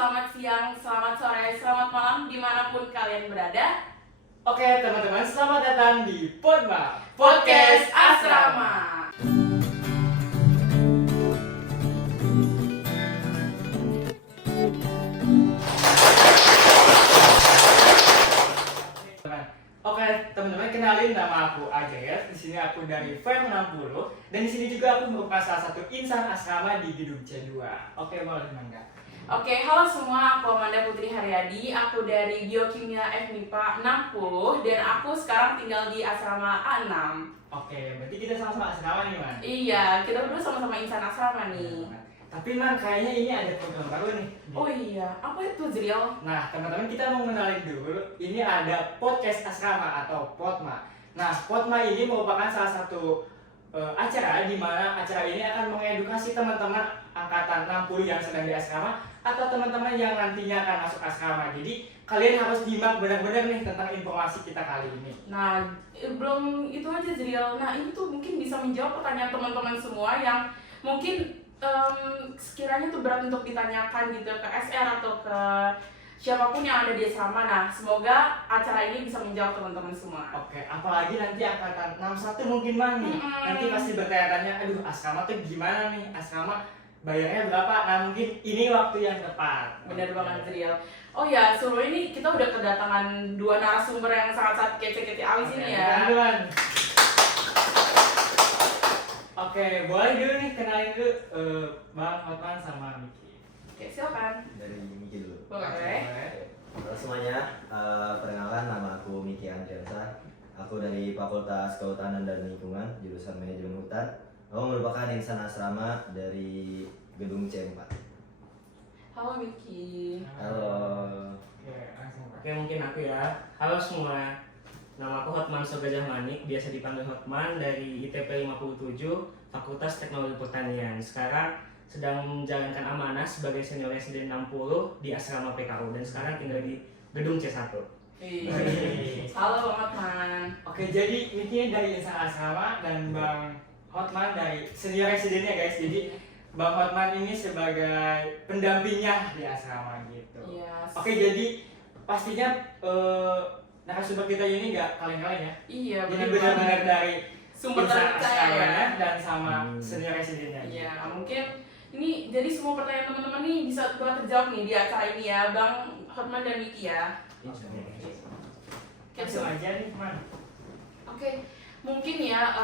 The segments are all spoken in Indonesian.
selamat siang, selamat sore, selamat malam dimanapun kalian berada. Oke teman-teman, selamat datang di Podma Podcast Asrama. Oke teman-teman, kenalin nama aku Ajaes. Di sini aku dari FEM 60 dan di sini juga aku merupakan salah satu insan asrama di gedung C2. Oke, boleh Mangga. Oke, halo semua, aku Amanda Putri Haryadi, aku dari Biokimia FMIPA 60 dan aku sekarang tinggal di asrama A6. Oke, berarti kita sama-sama asrama nih, Man. Iya, kita berdua sama-sama insan asrama nih. Tapi Man, kayaknya ini ada program baru nih. Oh iya, apa itu Zril? Nah, teman-teman kita mau mengenalin dulu, ini ada podcast asrama atau Podma. Nah, Podma ini merupakan salah satu acara di mana acara ini akan mengedukasi teman-teman angkatan 60 yang sedang di asrama atau teman-teman yang nantinya akan masuk asrama. Jadi, kalian harus nyimak benar-benar nih tentang informasi kita kali ini. Nah, belum itu aja Zril. Nah, ini tuh mungkin bisa menjawab pertanyaan teman-teman semua yang mungkin sekiranya tuh berat untuk ditanyakan gitu ke SR atau ke siapapun yang ada di asrama. Nah, semoga acara ini bisa menjawab teman-teman semua. Oke, apalagi nanti angkatan 61 mungkin Mang nih. Nanti pasti bertanya-tanya, aduh asrama tuh gimana nih? Asrama bayarnya berapa? Nah, mungkin ini waktu yang tepat. Benar banget Zril. Oh ya, sebelum ini kita udah kedatangan dua narasumber yang sangat-sangat kece-kece alis ini ya. Teman-teman. Oke, boleh dulu nih kenalin dulu Bang Hotman sama Miki. Oke, silakan. Dari Miki dulu. Boleh. Halo semuanya, perkenalkan nama aku Miki Andriansa. Aku dari Fakultas Kehutanan dan Lingkungan, jurusan Manajemen Hutan. Aku merupakan insan asrama dari gedung C4. Halo Miki. Halo. Oke, mungkin aku ya. Halo semua. Nama aku Hotman Sogajah Manik, biasa dipanggil Hotman, dari ITP 57, Fakultas Teknologi Pertanian. Sekarang sedang menjalankan amanah sebagai senior residen 60 di asrama PKU dan sekarang tinggal di gedung C1. Halo Bang Hotman. Oke, jadi Miki dari insan asrama dan Bang Hotman dari senior residennya guys. Jadi Bang Hotman ini sebagai pendampingnya di asrama gitu. Yes. Oke, jadi pastinya narasumber kita ini nggak kaleng-kaleng ya. Iya, Jadi benar-benar dari sumber insan terpercaya asramanya ya. dan sama senior residennya. Iya, mungkin ini jadi semua pertanyaan teman-teman nih bisa terjawab nih di acara ini ya, Bang Hotman dan Miki ya. Langsung aja nih, Man. Oke, mungkin ya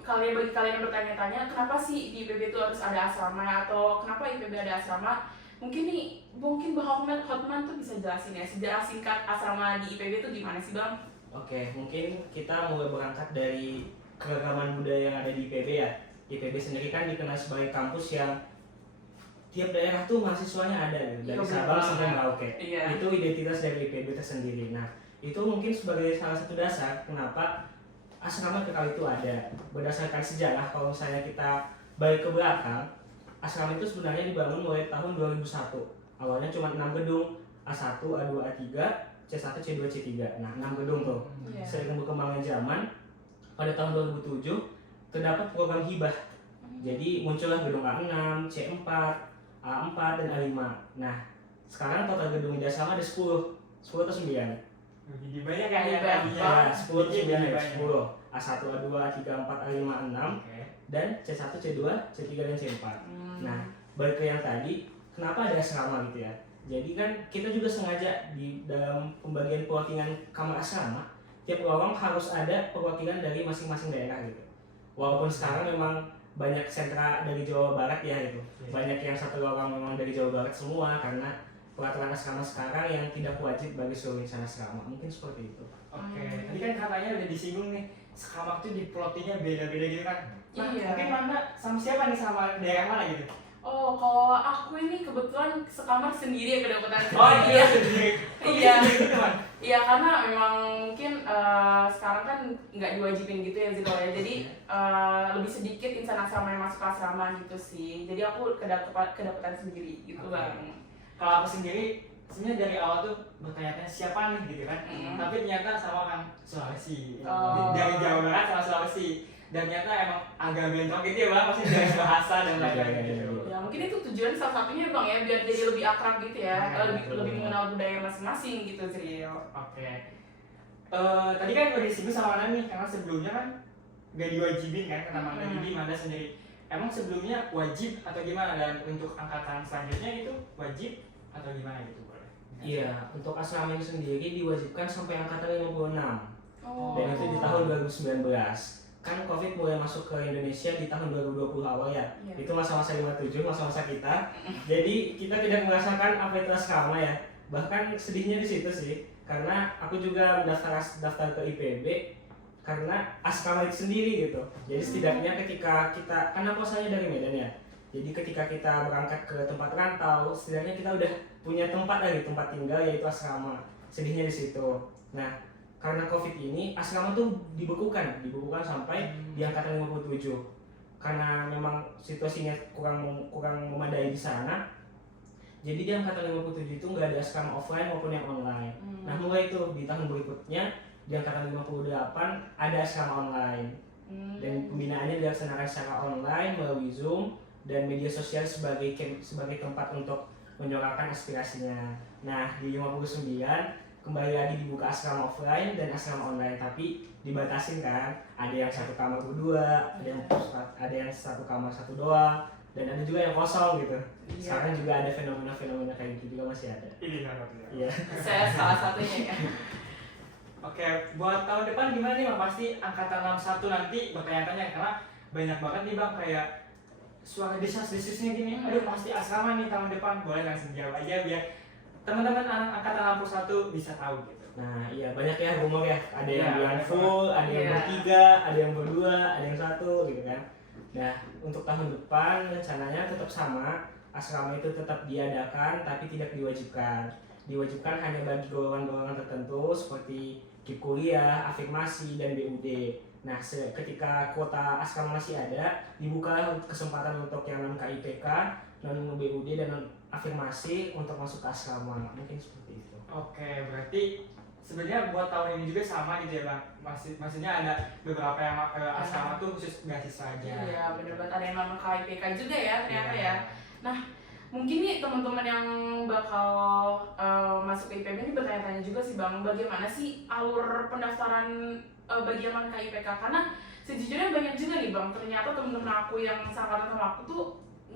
bagi kalian yang bertanya-tanya kenapa sih di IPB itu harus ada asrama atau kenapa IPB ada asrama? Mungkin Bang Hotman tuh bisa jelasin ya sejarah singkat asrama di IPB itu gimana sih Bang? Oke, mungkin kita mulai berangkat dari keragaman budaya yang ada di IPB ya. IPB sendiri kan dikenal sebagai kampus yang tiap daerah tuh mahasiswanya ada gitu, dari Iya, Sabang benar. sampai Merauke. Iya. Itu identitas dari IPB tersendiri. Nah, itu mungkin sebagai salah satu dasar kenapa asrama PKU itu ada. Berdasarkan sejarah, kalau misalnya kita balik ke belakang, asrama itu sebenarnya dibangun mulai tahun 2001. Awalnya cuma 6 gedung, A1, A2, A3, C1, C2, C3. Nah, 6 gedung tuh. Iya. Seiring berkembangnya zaman, pada tahun 2007 terdapat program hibah. Jadi muncullah gedung A6, C4, A4 dan A5. Nah, sekarang total gedung di asrama ada 10 atau 9. Jadi banyak ya Iya, tadinya. Ya, 10 atau 9 ya, Banyak. 10. A1, A2, A3, A4, A5, A6 Oke. dan C1, C2, C3 dan C4. Nah, balik ke yang tadi, kenapa ada asrama gitu ya? Jadi kan kita juga sengaja di dalam pembagian perwakilan kamar asrama, tiap lorong harus ada perwakilan dari masing-masing daerah gitu. Walaupun sekarang memang banyak sentra dari Jawa Barat ya itu, banyak yang satu lorong memang dari Jawa Barat semua karena peraturan asrama sekarang yang tidak wajib bagi seluruh insan asrama, mungkin seperti itu. Oke, tadi kan katanya udah disinggung nih, sekamar tuh diplotinya beda-beda gitu kan. Nah, Iya. mungkin Manda sama siapa nih, sama daerah mana gitu? Oh, kalau aku ini kebetulan sekamar sendiri ya kedapatan Oh sendiri iya, ya. sendiri. Iya. Gitu, Man. Iya, karena memang mungkin sekarang kan nggak diwajibin gitu ya Ziko ya. Jadi lebih sedikit insan asrama yang masuk ke asrama gitu sih. Jadi aku kedapatan sendiri gitu Oke. Bang. Kalau aku sendiri, sebenarnya dari awal tuh bertanya-tanya siapa nih gitu kan. Mm. Tapi ternyata sama kan Sulawesi. Oh. Dari Jawa Barat sama Sulawesi. dan ternyata emang agak bentrok gitu ya bang, pasti dari bahasa dan lain-lain gitu. Ya mungkin itu tujuan salah satunya bang ya, biar jadi lebih akrab gitu ya, lebih mengenal budaya masing-masing gitu Zril. Oke. Tadi kan udah disinggung sama Ana nih, karena sebelumnya kan gak diwajibin kan kata Manda, jadi Manda sendiri emang sebelumnya wajib atau gimana, dan untuk angkatan selanjutnya itu wajib atau gimana gitu boleh? Iya, untuk asrama ini sendiri diwajibkan sampai angkatan 56. Oh. Dan itu di tahun 2019. Kan Covid mulai masuk ke Indonesia di tahun 2020 awal ya. Iya. Itu masa-masa 57, masa-masa kita. Jadi kita tidak merasakan apa itu asrama ya. Bahkan sedihnya di situ sih. Karena aku juga daftar ke IPB karena asrama itu sendiri gitu. Jadi setidaknya ketika kita, karena aku asalnya dari Medan ya. Jadi ketika kita berangkat ke tempat rantau, setidaknya kita udah punya tempat lagi, tempat tinggal, yaitu asrama. Sedihnya di situ. Nah, karena Covid ini asrama tuh dibekukan sampai di angkatan 57. Karena memang situasinya kurang memadai di sana. Jadi di angkatan 57 itu nggak ada asrama offline maupun yang online. Nah, mulai itu di tahun berikutnya di angkatan 58 ada asrama online. Dan pembinaannya dilaksanakan secara online melalui Zoom dan media sosial sebagai tempat untuk menyuarakan aspirasinya. Nah, di 59 kembali lagi dibuka asrama offline dan asrama online, tapi dibatasin kan, ada yang satu kamar berdua, ada yang satu kamar satu doang, dan ada juga yang kosong gitu. Iya. Sekarang juga ada fenomena kayak gitu juga masih ada. Ini salah satunya. Iya. Saya salah satunya ya. Oke, buat tahun depan gimana nih bang? Pasti angkatan 61 nanti bertanya-tanya, karena banyak banget nih bang kayak suara desas-desusnya gini. Aduh pasti asrama nih tahun depan, boleh langsung jawab aja biar teman-teman anak angkatan 61 bisa tahu gitu. Nah iya banyak ya rumor ya, ada yang Iya, bilang full, ada yang Iya. bertiga, ada yang berdua, ada yang satu gitu kan. Nah untuk tahun depan rencananya tetap sama, asrama itu tetap diadakan tapi tidak diwajibkan. Diwajibkan hanya bagi golongan-golongan tertentu seperti KIP kuliah, afirmasi, dan BUD. Nah, ketika kuota asrama masih ada, dibuka kesempatan untuk yang non-KIPK, non-BUD, dan non-afirmasi untuk masuk ke asrama. Mungkin seperti itu. Oke, berarti sebenarnya buat tahun ini juga sama gitu ya bang. Maksudnya ada beberapa yang asrama tuh khusus beasiswa aja. Iya, bener-bener ada yang non KIPK juga ya ternyata Iya. ya. Nah, mungkin nih teman-teman yang bakal masuk ke IPB ini bertanya-tanya juga sih bang, bagaimana sih alur pendaftaran bagi yang non KIPK? Karena sejujurnya banyak juga nih bang, ternyata teman-teman aku yang seangkatan sama aku tuh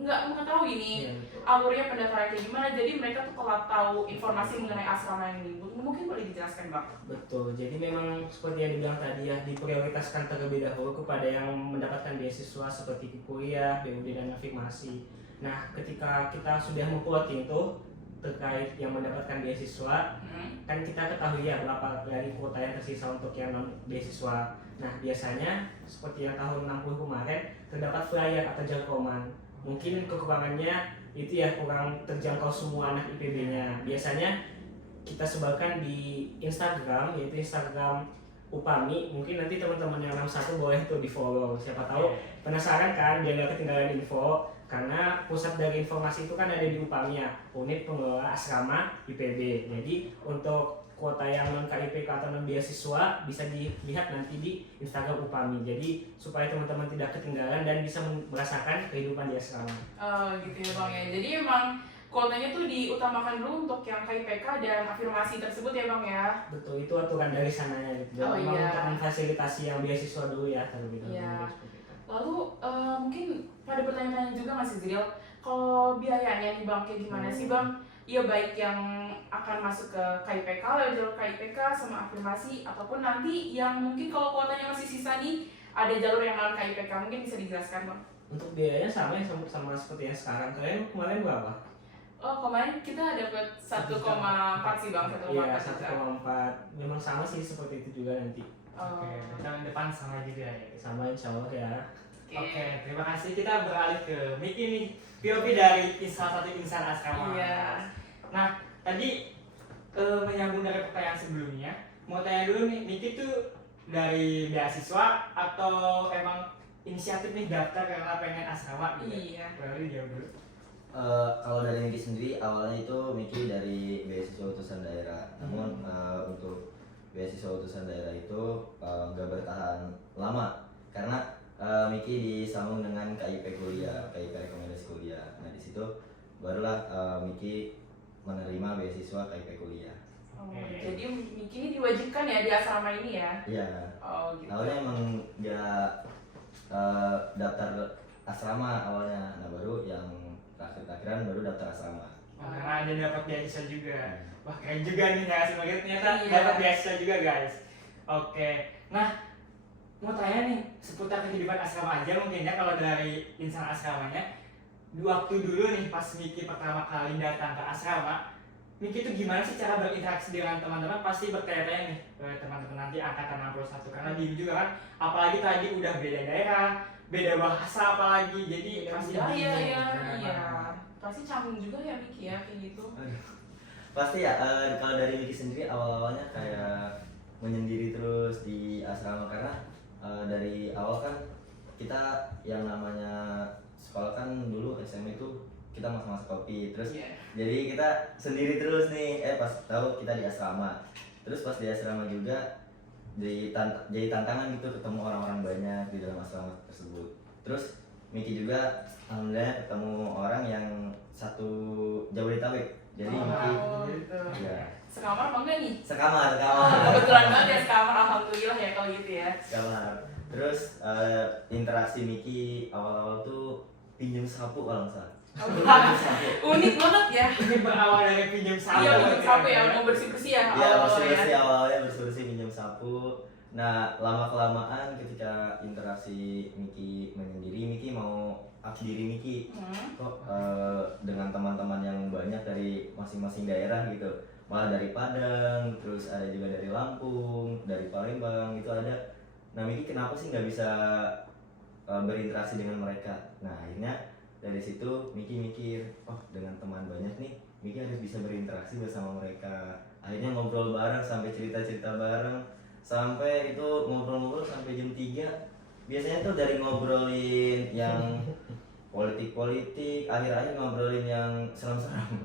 nggak mengetahui nih Iya, betul. alurnya pendaftaran kayak gimana. Jadi mereka tuh telat tahu informasi mengenai asrama ini. Mungkin boleh dijelaskan bang? Betul, jadi memang seperti yang dibilang tadi ya, diprioritaskan terlebih dahulu kepada yang mendapatkan beasiswa seperti kuliah, BUD, dan afirmasi. Nah, ketika kita sudah memplotting tuh terkait yang mendapatkan beasiswa, kan kita ketahui ya berapa dari kuota yang tersisa untuk yang non beasiswa. Nah, biasanya seperti yang tahun 60 kemarin terdapat flyer atau jangkauan. Mungkin kekurangannya itu ya kurang terjangkau semua anak IPB-nya. Biasanya kita sebarkan di Instagram, yaitu Instagram Upami. Mungkin nanti teman-teman yang 61 boleh tuh di follow. Siapa tahu penasaran kan biar nggak ketinggalan info. Karena pusat dari informasi itu kan ada di Upami ya, unit pengelola asrama IPB. Jadi untuk kuota yang non KIPK atau non beasiswa bisa dilihat nanti di Instagram Upami. Jadi supaya teman-teman tidak ketinggalan dan bisa merasakan kehidupan di asrama. Gitu ya bang ya. Jadi emang kuotanya tuh diutamakan dulu untuk yang KIPK dan afirmasi tersebut ya bang ya. Betul, itu aturan dari sananya gitu. Oh, Memang iya. untuk memfasilitasi yang beasiswa dulu ya terlebih dahulu. Iya. Seperti itu. Lalu mungkin pada pertanyaan juga masih Zril, kalau biayanya nih bang kayak gimana sih bang? Ya baik yang akan masuk ke KIPK, jalur KIPK sama afirmasi, ataupun nanti yang mungkin kalau kuotanya masih sisa nih ada jalur yang non KIPK, mungkin bisa dijelaskan bang? Untuk biayanya sama ya sama seperti yang sekarang. Kalian kemarin berapa? Oh kemarin kita dapat 1,4 sih bang, 1,4 Iya, juta. 1,4. Memang sama sih seperti itu juga nanti. Oke, tahun depan sama gitu ya. Sama insya Allah ya. Oke, terima kasih. Kita beralih ke Miki nih, POV dari salah satu insan asrama. Iya. Nah, tadi menyambung dari pertanyaan sebelumnya, mau tanya dulu nih, Miki tuh dari beasiswa atau emang inisiatif nih daftar karena pengen asrama gitu? Iya. Boleh dijawab dulu. Kalau dari Miki sendiri, awalnya itu Miki dari beasiswa utusan daerah. Namun untuk beasiswa utusan daerah itu nggak bertahan lama karena Miki disambung dengan KIP kuliah, KIP rekomendasi kuliah. Nah di situ barulah Miki menerima beasiswa KIP kuliah. Oh, jadi Miki ini diwajibkan ya di asrama ini ya? Iya. Oh gitu. Awalnya emang dia daftar asrama awalnya, nah baru yang terakhir-terakhiran baru daftar asrama. Karena ada dapat beasiswa juga. Wah keren juga nih guys, ternyata Iya. dapat beasiswa juga guys. Oke, nah mau tanya nih seputar kehidupan asrama aja mungkin ya kalau dari insan asramanya. Waktu dulu nih pas Miki pertama kali datang ke asrama, Miki tuh gimana sih cara berinteraksi dengan teman-teman? Pasti bertanya-tanya nih ke teman-teman nanti angkatan 61 karena dia juga kan apalagi tadi udah beda daerah, beda bahasa apalagi, jadi pasti Iya, bingung. iya, Nah, iya. Pasti canggung juga ya Miki ya kayak gitu. Pasti ya, kalau dari Miki sendiri awal-awalnya kayak menyendiri terus di asrama karena dari awal kan kita yang namanya sekolah kan dulu SMA itu kita masa-masa kopi terus Iya. jadi kita sendiri terus nih pas tahu kita di asrama terus pas di asrama juga jadi tantangan gitu ketemu orang-orang banyak di dalam asrama tersebut terus Miki juga alhamdulillah ketemu orang yang satu Jabodetabek jadi Miki gitu. ya Sekamar apa enggak nih? sekamar Kebetulan banget ya sekamar, alhamdulillah ya kalau gitu ya. sekamar terus interaksi Miki awal-awal tuh pinjem sapu kalau nggak salah. Unik banget ya. Ini berawal dari pinjam sapu. Iya, pinjam sapu ya, mau bersih-bersih ya. Iya awal-awal bersih-bersih ya. awalnya bersih-bersih pinjam sapu. Nah lama-kelamaan ketika interaksi Miki menyendiri, Miki mau up diri Miki kok dengan teman-teman yang banyak dari masing-masing daerah gitu. Malah dari Padang, terus ada juga dari Lampung, dari Palembang itu ada. Nah Miki kenapa sih nggak bisa berinteraksi dengan mereka? Nah akhirnya dari situ Miki mikir, oh dengan teman banyak nih, Miki harus bisa berinteraksi bersama mereka. Akhirnya ngobrol bareng sampai cerita-cerita bareng, sampai itu ngobrol-ngobrol sampai jam 3. Biasanya tuh dari ngobrolin yang politik-politik, akhir-akhir ngobrolin yang serem-serem.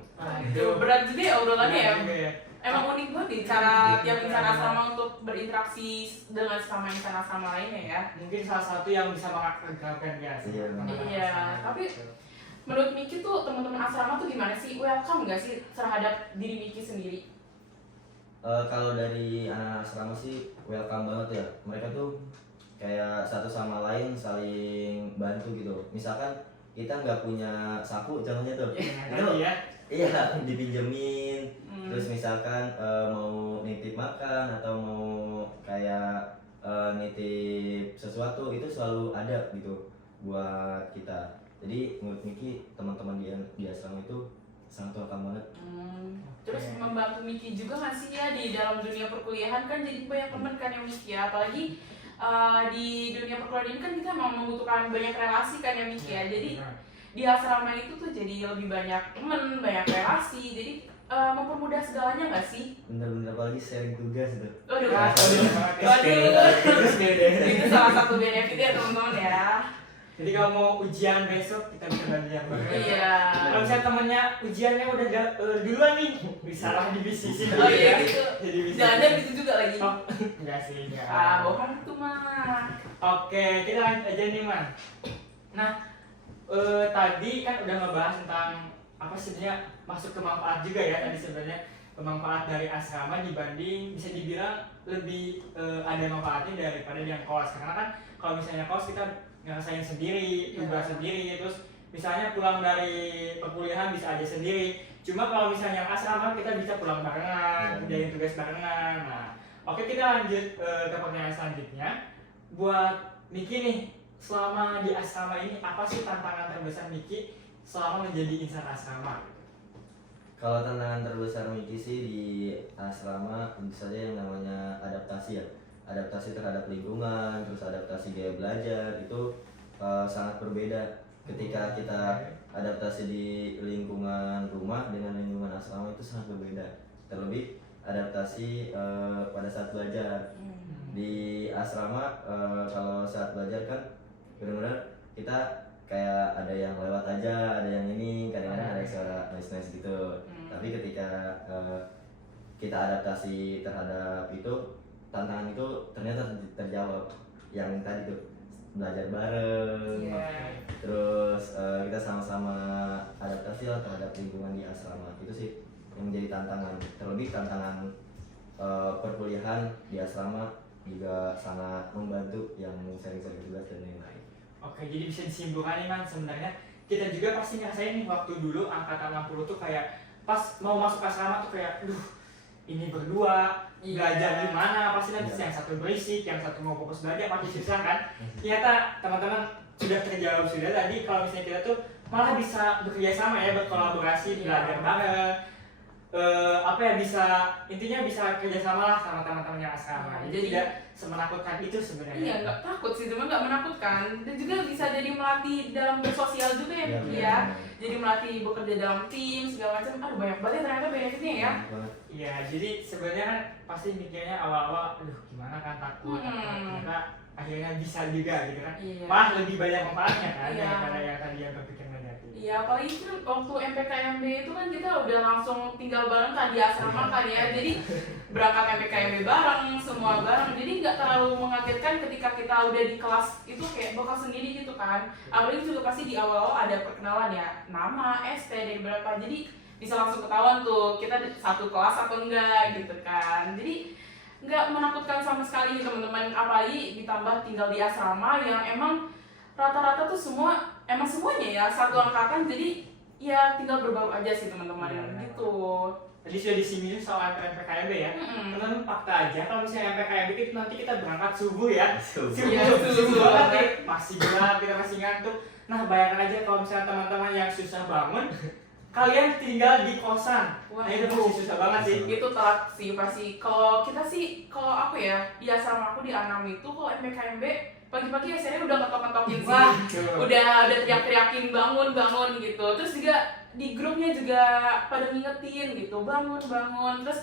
Itu berat juga ya obrolannya ya. Juga ya. Emang unik banget nih cara tiap insan asrama untuk berinteraksi dengan sama insan asrama lainnya ya. Mungkin salah satu yang bisa mengakrabkan guys. Iya, benar. Iya, tapi menurut Miki tuh teman-teman asrama tuh gimana sih? Welcome nggak sih terhadap diri Miki sendiri? Kalau dari anak asrama sih welcome banget ya. Mereka tuh kayak satu sama lain saling bantu gitu. Misalkan kita nggak punya sapu contohnya tuh, itu ya. iya dipinjemin. Terus misalkan mau nitip makan atau mau kayak nitip sesuatu itu selalu ada gitu buat kita. Jadi menurut Miki teman-teman di asrama itu sangat welcome banget. Terus membantu Miki juga nggak sih ya di dalam dunia perkuliahan kan jadi banyak teman kan yang Miki ya, apalagi di dunia perkuliahan ini kan kita memang membutuhkan banyak relasi kan ya Miki ya. Jadi di asrama itu tuh jadi lebih banyak temen, banyak relasi, jadi mempermudah segalanya nggak sih? Bener-bener apalagi sharing tugas tuh. Waduh, Waduh. itu salah satu benefit ya teman-teman ya. Jadi kalau mau ujian besok kita bisa belajar bareng. Iya. Kalau misalnya temennya ujiannya udah duluan nih, bisa lah dibisisin. Oh iya gitu. Jadi bisa. Jangan gitu juga lagi. Oh, enggak sih, enggak. Bohong tuh mah. Oke, kita lanjut aja nih, Man. Nah, tadi kan udah ngebahas tentang apa sebenarnya masuk ke manfaat juga ya tadi sebenarnya manfaat dari asrama dibanding bisa dibilang lebih ada manfaatnya daripada yang kos karena kan kalau misalnya kos kita ngerasain sendiri, tugas sendiri, terus misalnya pulang dari perkuliahan bisa aja sendiri. Cuma kalau misalnya asrama kita bisa pulang barengan, kerjain tugas barengan. Nah, oke kita lanjut ke pertanyaan selanjutnya. Buat Miki nih, selama di asrama ini apa sih tantangan terbesar Miki selama menjadi insan asrama? Kalau tantangan terbesar Miki sih di asrama tentu saja yang namanya adaptasi ya. Adaptasi terhadap lingkungan, terus adaptasi gaya belajar itu sangat berbeda ketika kita adaptasi di lingkungan rumah dengan lingkungan asrama itu sangat berbeda. Terlebih adaptasi pada saat belajar di asrama kalau saat belajar kan benar-benar kita kayak ada yang lewat aja, ada yang ini, kadang-kadang ada suara noise gitu. Tapi ketika kita adaptasi terhadap itu, tantangan itu ternyata terjawab. Yang tadi tuh belajar bareng. Iya. Terus kita sama-sama adaptasi lah terhadap lingkungan di asrama. Itu sih yang menjadi tantangan. Terlebih tantangan perkuliahan di asrama juga sangat membantu yang sering-sering tugas dan lain-lain. Oke, jadi bisa disimpulkan nih Man, sebenarnya kita juga pasti ngerasain nih waktu dulu angkatan 60 tuh kayak pas mau masuk asrama tuh kayak ini berdua belajar gimana, pasti nanti yang satu berisik, yang satu mau fokus belajar pasti susah kan. Ternyata teman-teman sudah terjawab sudah tadi kalau misalnya kita tuh malah bisa bekerja sama ya, berkolaborasi, belajar bareng, intinya bisa kerjasama lah sama teman-teman yang asrama. Jadi tidak semenakutkan itu sebenarnya. Iya, nggak takut sih, cuma nggak menakutkan. Dan juga bisa jadi melatih dalam bersosial juga ya, ya. Jadi melatih bekerja dalam tim segala macam. Aduh, banyak banget ternyata benefitnya ya. Iya, jadi sebenarnya kan pasti mikirnya awal-awal, gimana kan takut, ternyata akhirnya bisa juga gitu kan. Iya. Malah lebih banyak manfaatnya kan Iya. daripada yang tadi yang berpikir negatif. Iya, apalagi kan waktu MPKMB itu kan kita udah langsung tinggal bareng kan di asrama kan ya. Jadi berangkat MPKMB bareng, semua bareng. Jadi nggak terlalu mengagetkan ketika kita udah di kelas itu kayak bakal sendiri gitu kan. Apalagi juga pasti di awal-awal ada perkenalan ya, nama, ST dari berapa. Jadi bisa langsung ketahuan tuh kita satu kelas atau enggak gitu kan. Jadi nggak menakutkan sama sekali nih teman-teman, apalagi ditambah tinggal di asrama yang emang rata-rata tuh semuanya ya satu angkatan, jadi ya tinggal berbaur aja sih teman-teman gitu. Tadi sudah disinggung soal MPKMB ya. Teman-teman fakta aja kalau misalnya MPKMB itu nanti kita berangkat subuh ya. Subuh banget nih, masih gelap, kita masih ngantuk. Nah, bayangkan aja kalau misalnya teman-teman yang susah bangun kalian tinggal di kosan. Wah, nah itu masih susah banget sih. Itu telat sih pasti. Kalau aku ya, di asrama aku di A6 itu kalau MPKMB pagi-pagi SR udah ngetok-ngetokin sih. Udah teriak-teriakin bangun gitu. Terus juga di grupnya juga pada ngingetin gitu, bangun. Terus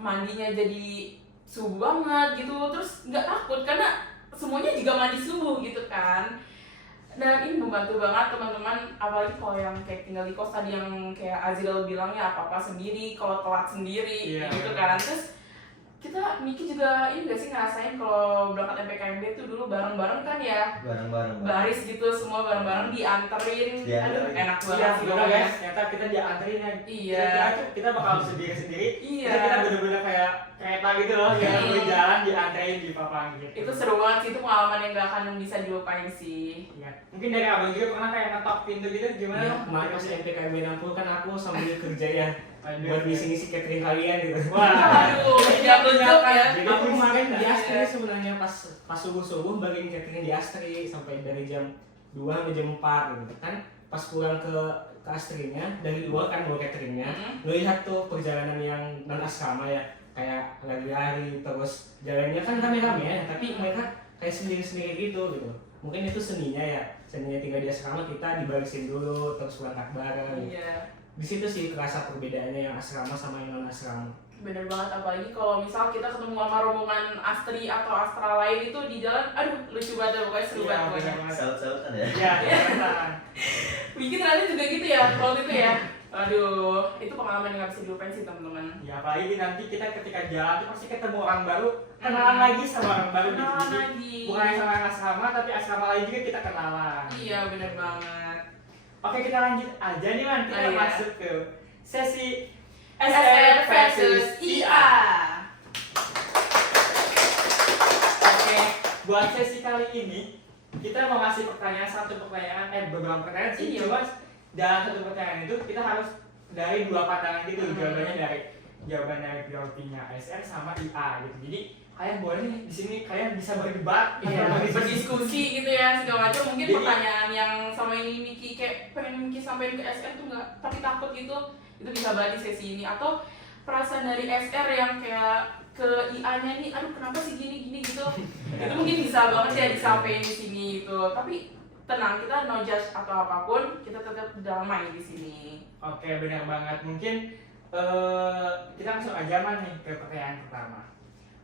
mandinya jadi subuh banget gitu. Terus nggak takut karena semuanya juga mandi subuh gitu kan. Dan ini membantu banget teman-teman, apalagi kalau yang kayak tinggal di kos tadi yang kayak Azril bilang ya apa-apa sendiri, kalau telat sendiri gitu kan. Terus kita Miki juga ini gak sih ngerasain kalau berangkat MPKMB itu dulu bareng-bareng kan ya, bareng-bareng baris gitu semua bareng-bareng dianterin. Aduh, enak banget sih bener guys, ternyata kita dianterin ya. Iya. Kita bakal sendiri-sendiri. Iya. Kita bener-bener kayak kereta gitu loh, yang berjalan dianterin di papan gitu. Itu seru banget sih, itu pengalaman yang gak akan bisa dilupain sih. Iya. Mungkin dari abang juga pernah kayak ngetok pintu gitu gimana? Iya, kemarin pas MPKMB 60 kan aku sambil kerja ya buat ngisi-ngisi catering kalian gitu. Wah, Jangan lupa ya. Jadi aku kemarin di Astri sebenarnya pas subuh bagiin catering di Astri sampai dari jam 2 sampai jam 4 gitu kan. Pas pulang ke Astrinya dari luar kan bawa cateringnya, melihat tuh perjalanan yang non asrama ya, kayak lari-lari terus jalannya kan rame-rame ya, tapi mereka kayak sendiri-sendiri gitu. Mungkin itu seninya ya, seninya tinggal di asrama kita dibarisin dulu terus berangkat bareng. Iya. Di situ sih kerasa perbedaannya yang asrama sama yang non asrama. Bener banget, apalagi kalau misal kita ketemu sama rombongan Astri atau Astra lain itu di jalan, aduh lucu banget, pokoknya seru banget pokoknya. Saut-sautan ya. Iya, Bikin ternyata juga gitu ya, waktu itu ya. Aduh, itu pengalaman yang gak bisa dilupain sih teman-teman. ya apalagi nanti kita ketika jalan tuh pasti ketemu orang baru, kenalan lagi sama orang baru gitu. Kenalan Jadi lagi. bukan hanya sama asrama, tapi asrama lain juga kita kenalan. Iya, bener banget. Oke, kita lanjut aja nih Man, kita Iya. masuk ke sesi SR versus IA. Oke, buat sesi kali ini kita mau ngasih beberapa pertanyaan sih, Iya. cuma dalam satu pertanyaan itu kita harus dari dua pandangan gitu, jawaban dari POV-nya SR sama IA gitu. Jadi kalian boleh nih di sini kalian bisa berdebat, Berdiskusi gitu ya, segala macam. Mungkin Jadi- pertanyaan yang sama ini Miki kayak pengen Miki sampaikan ke SR tuh nggak, tapi takut gitu, itu bisa banget di sesi ini. Atau perasaan dari SR yang kayak ke IA-nya nih, aduh kenapa sih gini gitu. Itu mungkin bisa banget ya disampaikan di sini gitu. Tapi tenang, kita no judge atau apapun, kita tetap damai di sini. Oke, benar banget. Mungkin kita langsung aja Man nih ke pertanyaan pertama.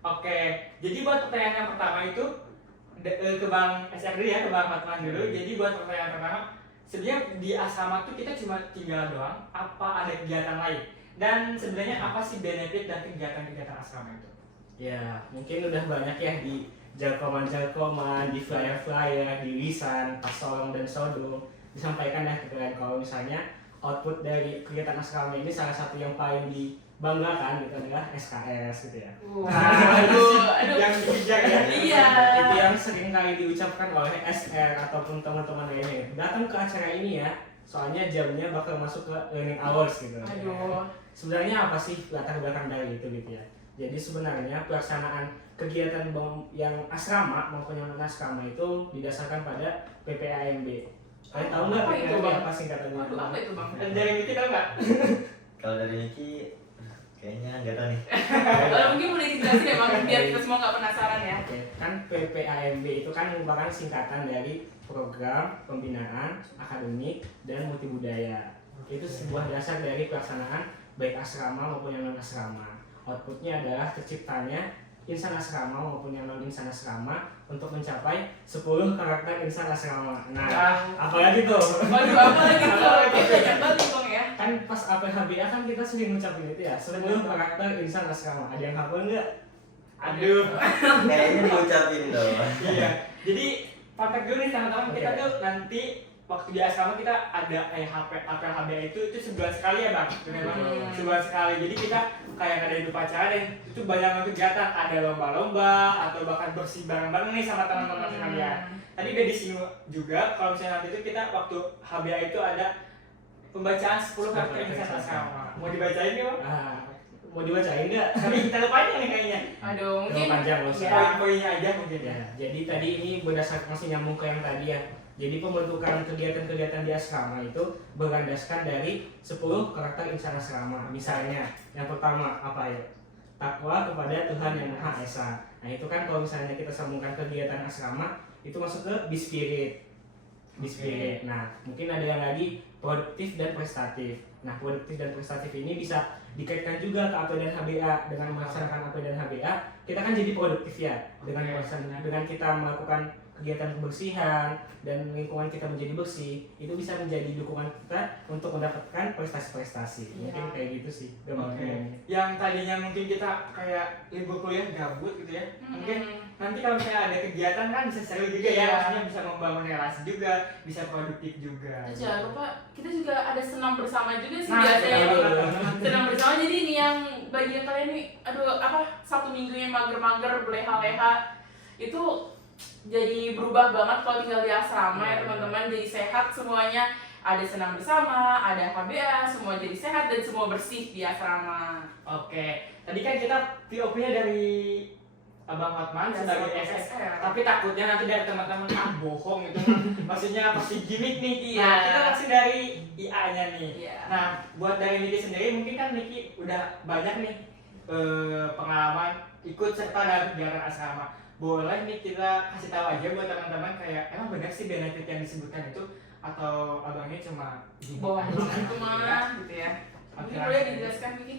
Oke, jadi buat pertanyaan yang pertama itu ke Bang SR dulu ya, ke Bang Fatman dulu. Jadi buat pertanyaan pertama, sebenarnya di asrama tuh kita cuma tinggal doang, apa ada kegiatan lain? Dan sebenarnya apa sih benefit dan kegiatan-kegiatan asrama itu? Ya, mungkin udah banyak ya jarkoman-jarkoman, di flyer-flyer, di lisan, pas solong dan sodong disampaikan ya ke kalian kalau misalnya output dari kegiatan asrama ini salah satu yang paling dibanggakan gitu adalah SKS gitu ya. Aduh. Yang bijak ya. Iya. Itu yang sering kali diucapkan oleh SR ataupun teman-teman lainnya. Datang ke acara ini ya, soalnya jamnya bakal masuk ke learning hours gitu. Aduh. Sebenarnya apa sih latar belakang dari itu gitu ya? Jadi sebenarnya pelaksanaan kegiatan yang asrama maupun yang non asrama itu didasarkan pada PPAMB. Kalian tahu nggak Apa itu, PPAMB Bang? apa singkatannya? Aduh, apa itu Bang? Dari Miki tahu nggak? Kalau dari Niki kayaknya nggak tahu nih. Mungkin boleh dijelasin ya Bang, biar kita semua nggak penasaran ya. Oke, kan PPAMB itu kan merupakan singkatan dari Program Pembinaan Akademik dan Multibudaya. Itu sebuah dasar dari pelaksanaan baik asrama maupun yang non asrama. Outputnya adalah terciptanya insan asrama maupun yang non insan asrama untuk mencapai 10 karakter insan asrama. Nah, apalagi tuh? Waduh, apa lagi tuh? Banyak banget nih Bang ya. Kan pas APHBA kan kita sering ngucapin itu ya, 10 karakter insan asrama. Ada yang hafal nggak? Aduh. Kayaknya diucapin dong. Iya. Jadi kontak dulu nih teman-teman, kita Oke. tuh nanti waktu di asrama kita ada kayak APHBA itu sebulan sekali ya Bang. Memang sebulan sekali. Jadi kita kayak ngadain upacara dan itu banyak banget kegiatan, ada lomba-lomba atau bahkan bersih bareng-bareng nih sama teman-teman sekalian. Tadi udah disinggung juga kalau misalnya nanti itu kita waktu HBA itu ada pembacaan 10 karakter insan asrama. Mau dibacain nih Bang? Ah, mau dibacain nggak? Tapi kita lupain nih kayaknya. Aduh, mungkin Terlalu panjang loh, ya. Poin-poinnya aja mungkin ya. Ya, jadi tadi ini berdasarkan masih nyambung ke yang tadi ya. Jadi pembentukan kegiatan-kegiatan di asrama itu berlandaskan dari 10 karakter insan asrama. Misalnya, yang pertama apa ya? Takwa kepada Tuhan Yang Maha Esa. Nah, itu kan kalau misalnya kita sambungkan kegiatan asrama, itu masuk ke Be Spirit. Be Spirit. Nah, mungkin ada yang lagi produktif dan prestatif. Nah, produktif dan prestatif ini bisa dikaitkan juga ke AP dan HBA. Dengan melaksanakan AP dan HBA, kita kan jadi produktif ya. Dengan kita melakukan kegiatan kebersihan dan lingkungan kita menjadi bersih, itu bisa menjadi dukungan kita untuk mendapatkan prestasi-prestasi. Iya. Mungkin kayak gitu sih. Oke. Yang tadinya mungkin kita kayak libur kuliah gabut gitu ya. Mungkin nanti kalau misalnya ada kegiatan kan bisa seru juga ya, Iya. maksudnya bisa membangun relasi juga, bisa produktif juga. Jangan lupa kita juga ada senam bersama juga sih Nah, biasanya betul, nih. betul. Senam bersama jadi ini yang bagian kalian nih, aduh apa Sabtu minggunya mager-mager berleha-leha itu jadi berubah banget kalau tinggal di asrama ya teman-teman, jadi sehat semuanya, ada senam bersama, ada HBA, semua jadi sehat dan semua bersih di asrama. Oke, tadi kan kita POV-nya dari Abang Hotman sebagai SSR, tapi takutnya nanti dari teman-teman bohong itu maksudnya pasti gimmick nih. Iya. Nah, kita masih dari IA-nya nih. Iya. Nah, buat dari Niki sendiri mungkin kan Niki udah banyak nih pengalaman ikut serta dalam kegiatan asrama. Boleh nih kita kasih tahu aja buat teman-teman kayak emang benar sih benefit yang disebutkan itu atau abangnya cuma Bohong itu mah gitu ya. Mungkin boleh dijelaskan Miki?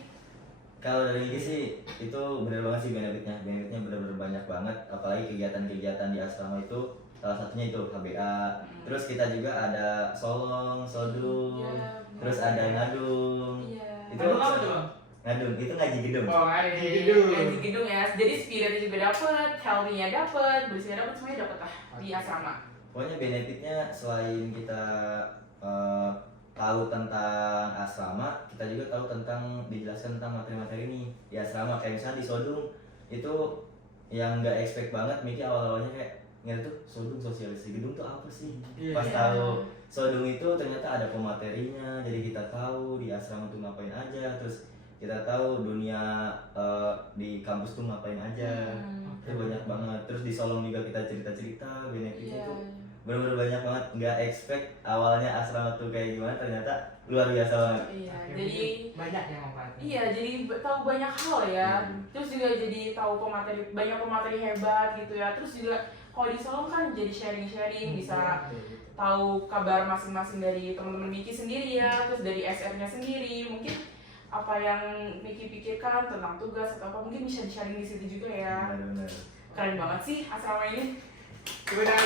Kalau dari Niki sih itu bener banget sih benefitnya bener-bener banyak banget, apalagi kegiatan-kegiatan di asrama itu salah satunya itu HBA, terus kita juga ada solong, sodung, Iya, terus ada ngadung. Iya. Itu Itu apa tuh Bang? ngadung itu ngaji gedung. Oh, ada di Di gedung. gedung ya, jadi spiritnya juga dapet, healthy-nya dapet, bersihnya dapet, semuanya dapet lah di asrama. Pokoknya benefitnya selain kita tahu tentang asrama, kita juga tahu tentang dijelaskan tentang materi-materi ini di asrama. Kayak misalnya di Sodung itu yang nggak expect banget, Miki awal-awalnya kayak ngira tuh Sodung sosialisasi gedung tuh apa sih? Iya. Pas tahu Sodung itu ternyata ada pematerinya, jadi kita tahu di asrama tuh ngapain aja, terus kita tahu dunia di kampus tuh ngapain aja. Itu banyak banget. Terus di Solong juga kita cerita-cerita benefitnya Iya. tuh bener-bener banyak banget. Nggak expect awalnya asrama tuh kayak gimana, ternyata luar biasa banget. Iya, Akhirnya jadi banyak yang manfaatnya. iya, jadi tahu banyak hal ya. Terus juga jadi tahu banyak pemateri hebat gitu ya. Terus juga kalau di Solong kan jadi sharing-sharing, bisa tahu kabar masing-masing dari teman-teman Miki sendiri ya, terus dari SR-nya sendiri. Mungkin apa yang Miki pikirkan tentang tugas atau apa mungkin bisa di-sharing di situ juga ya. Benar-benar. Keren banget sih asrama ini. Benar.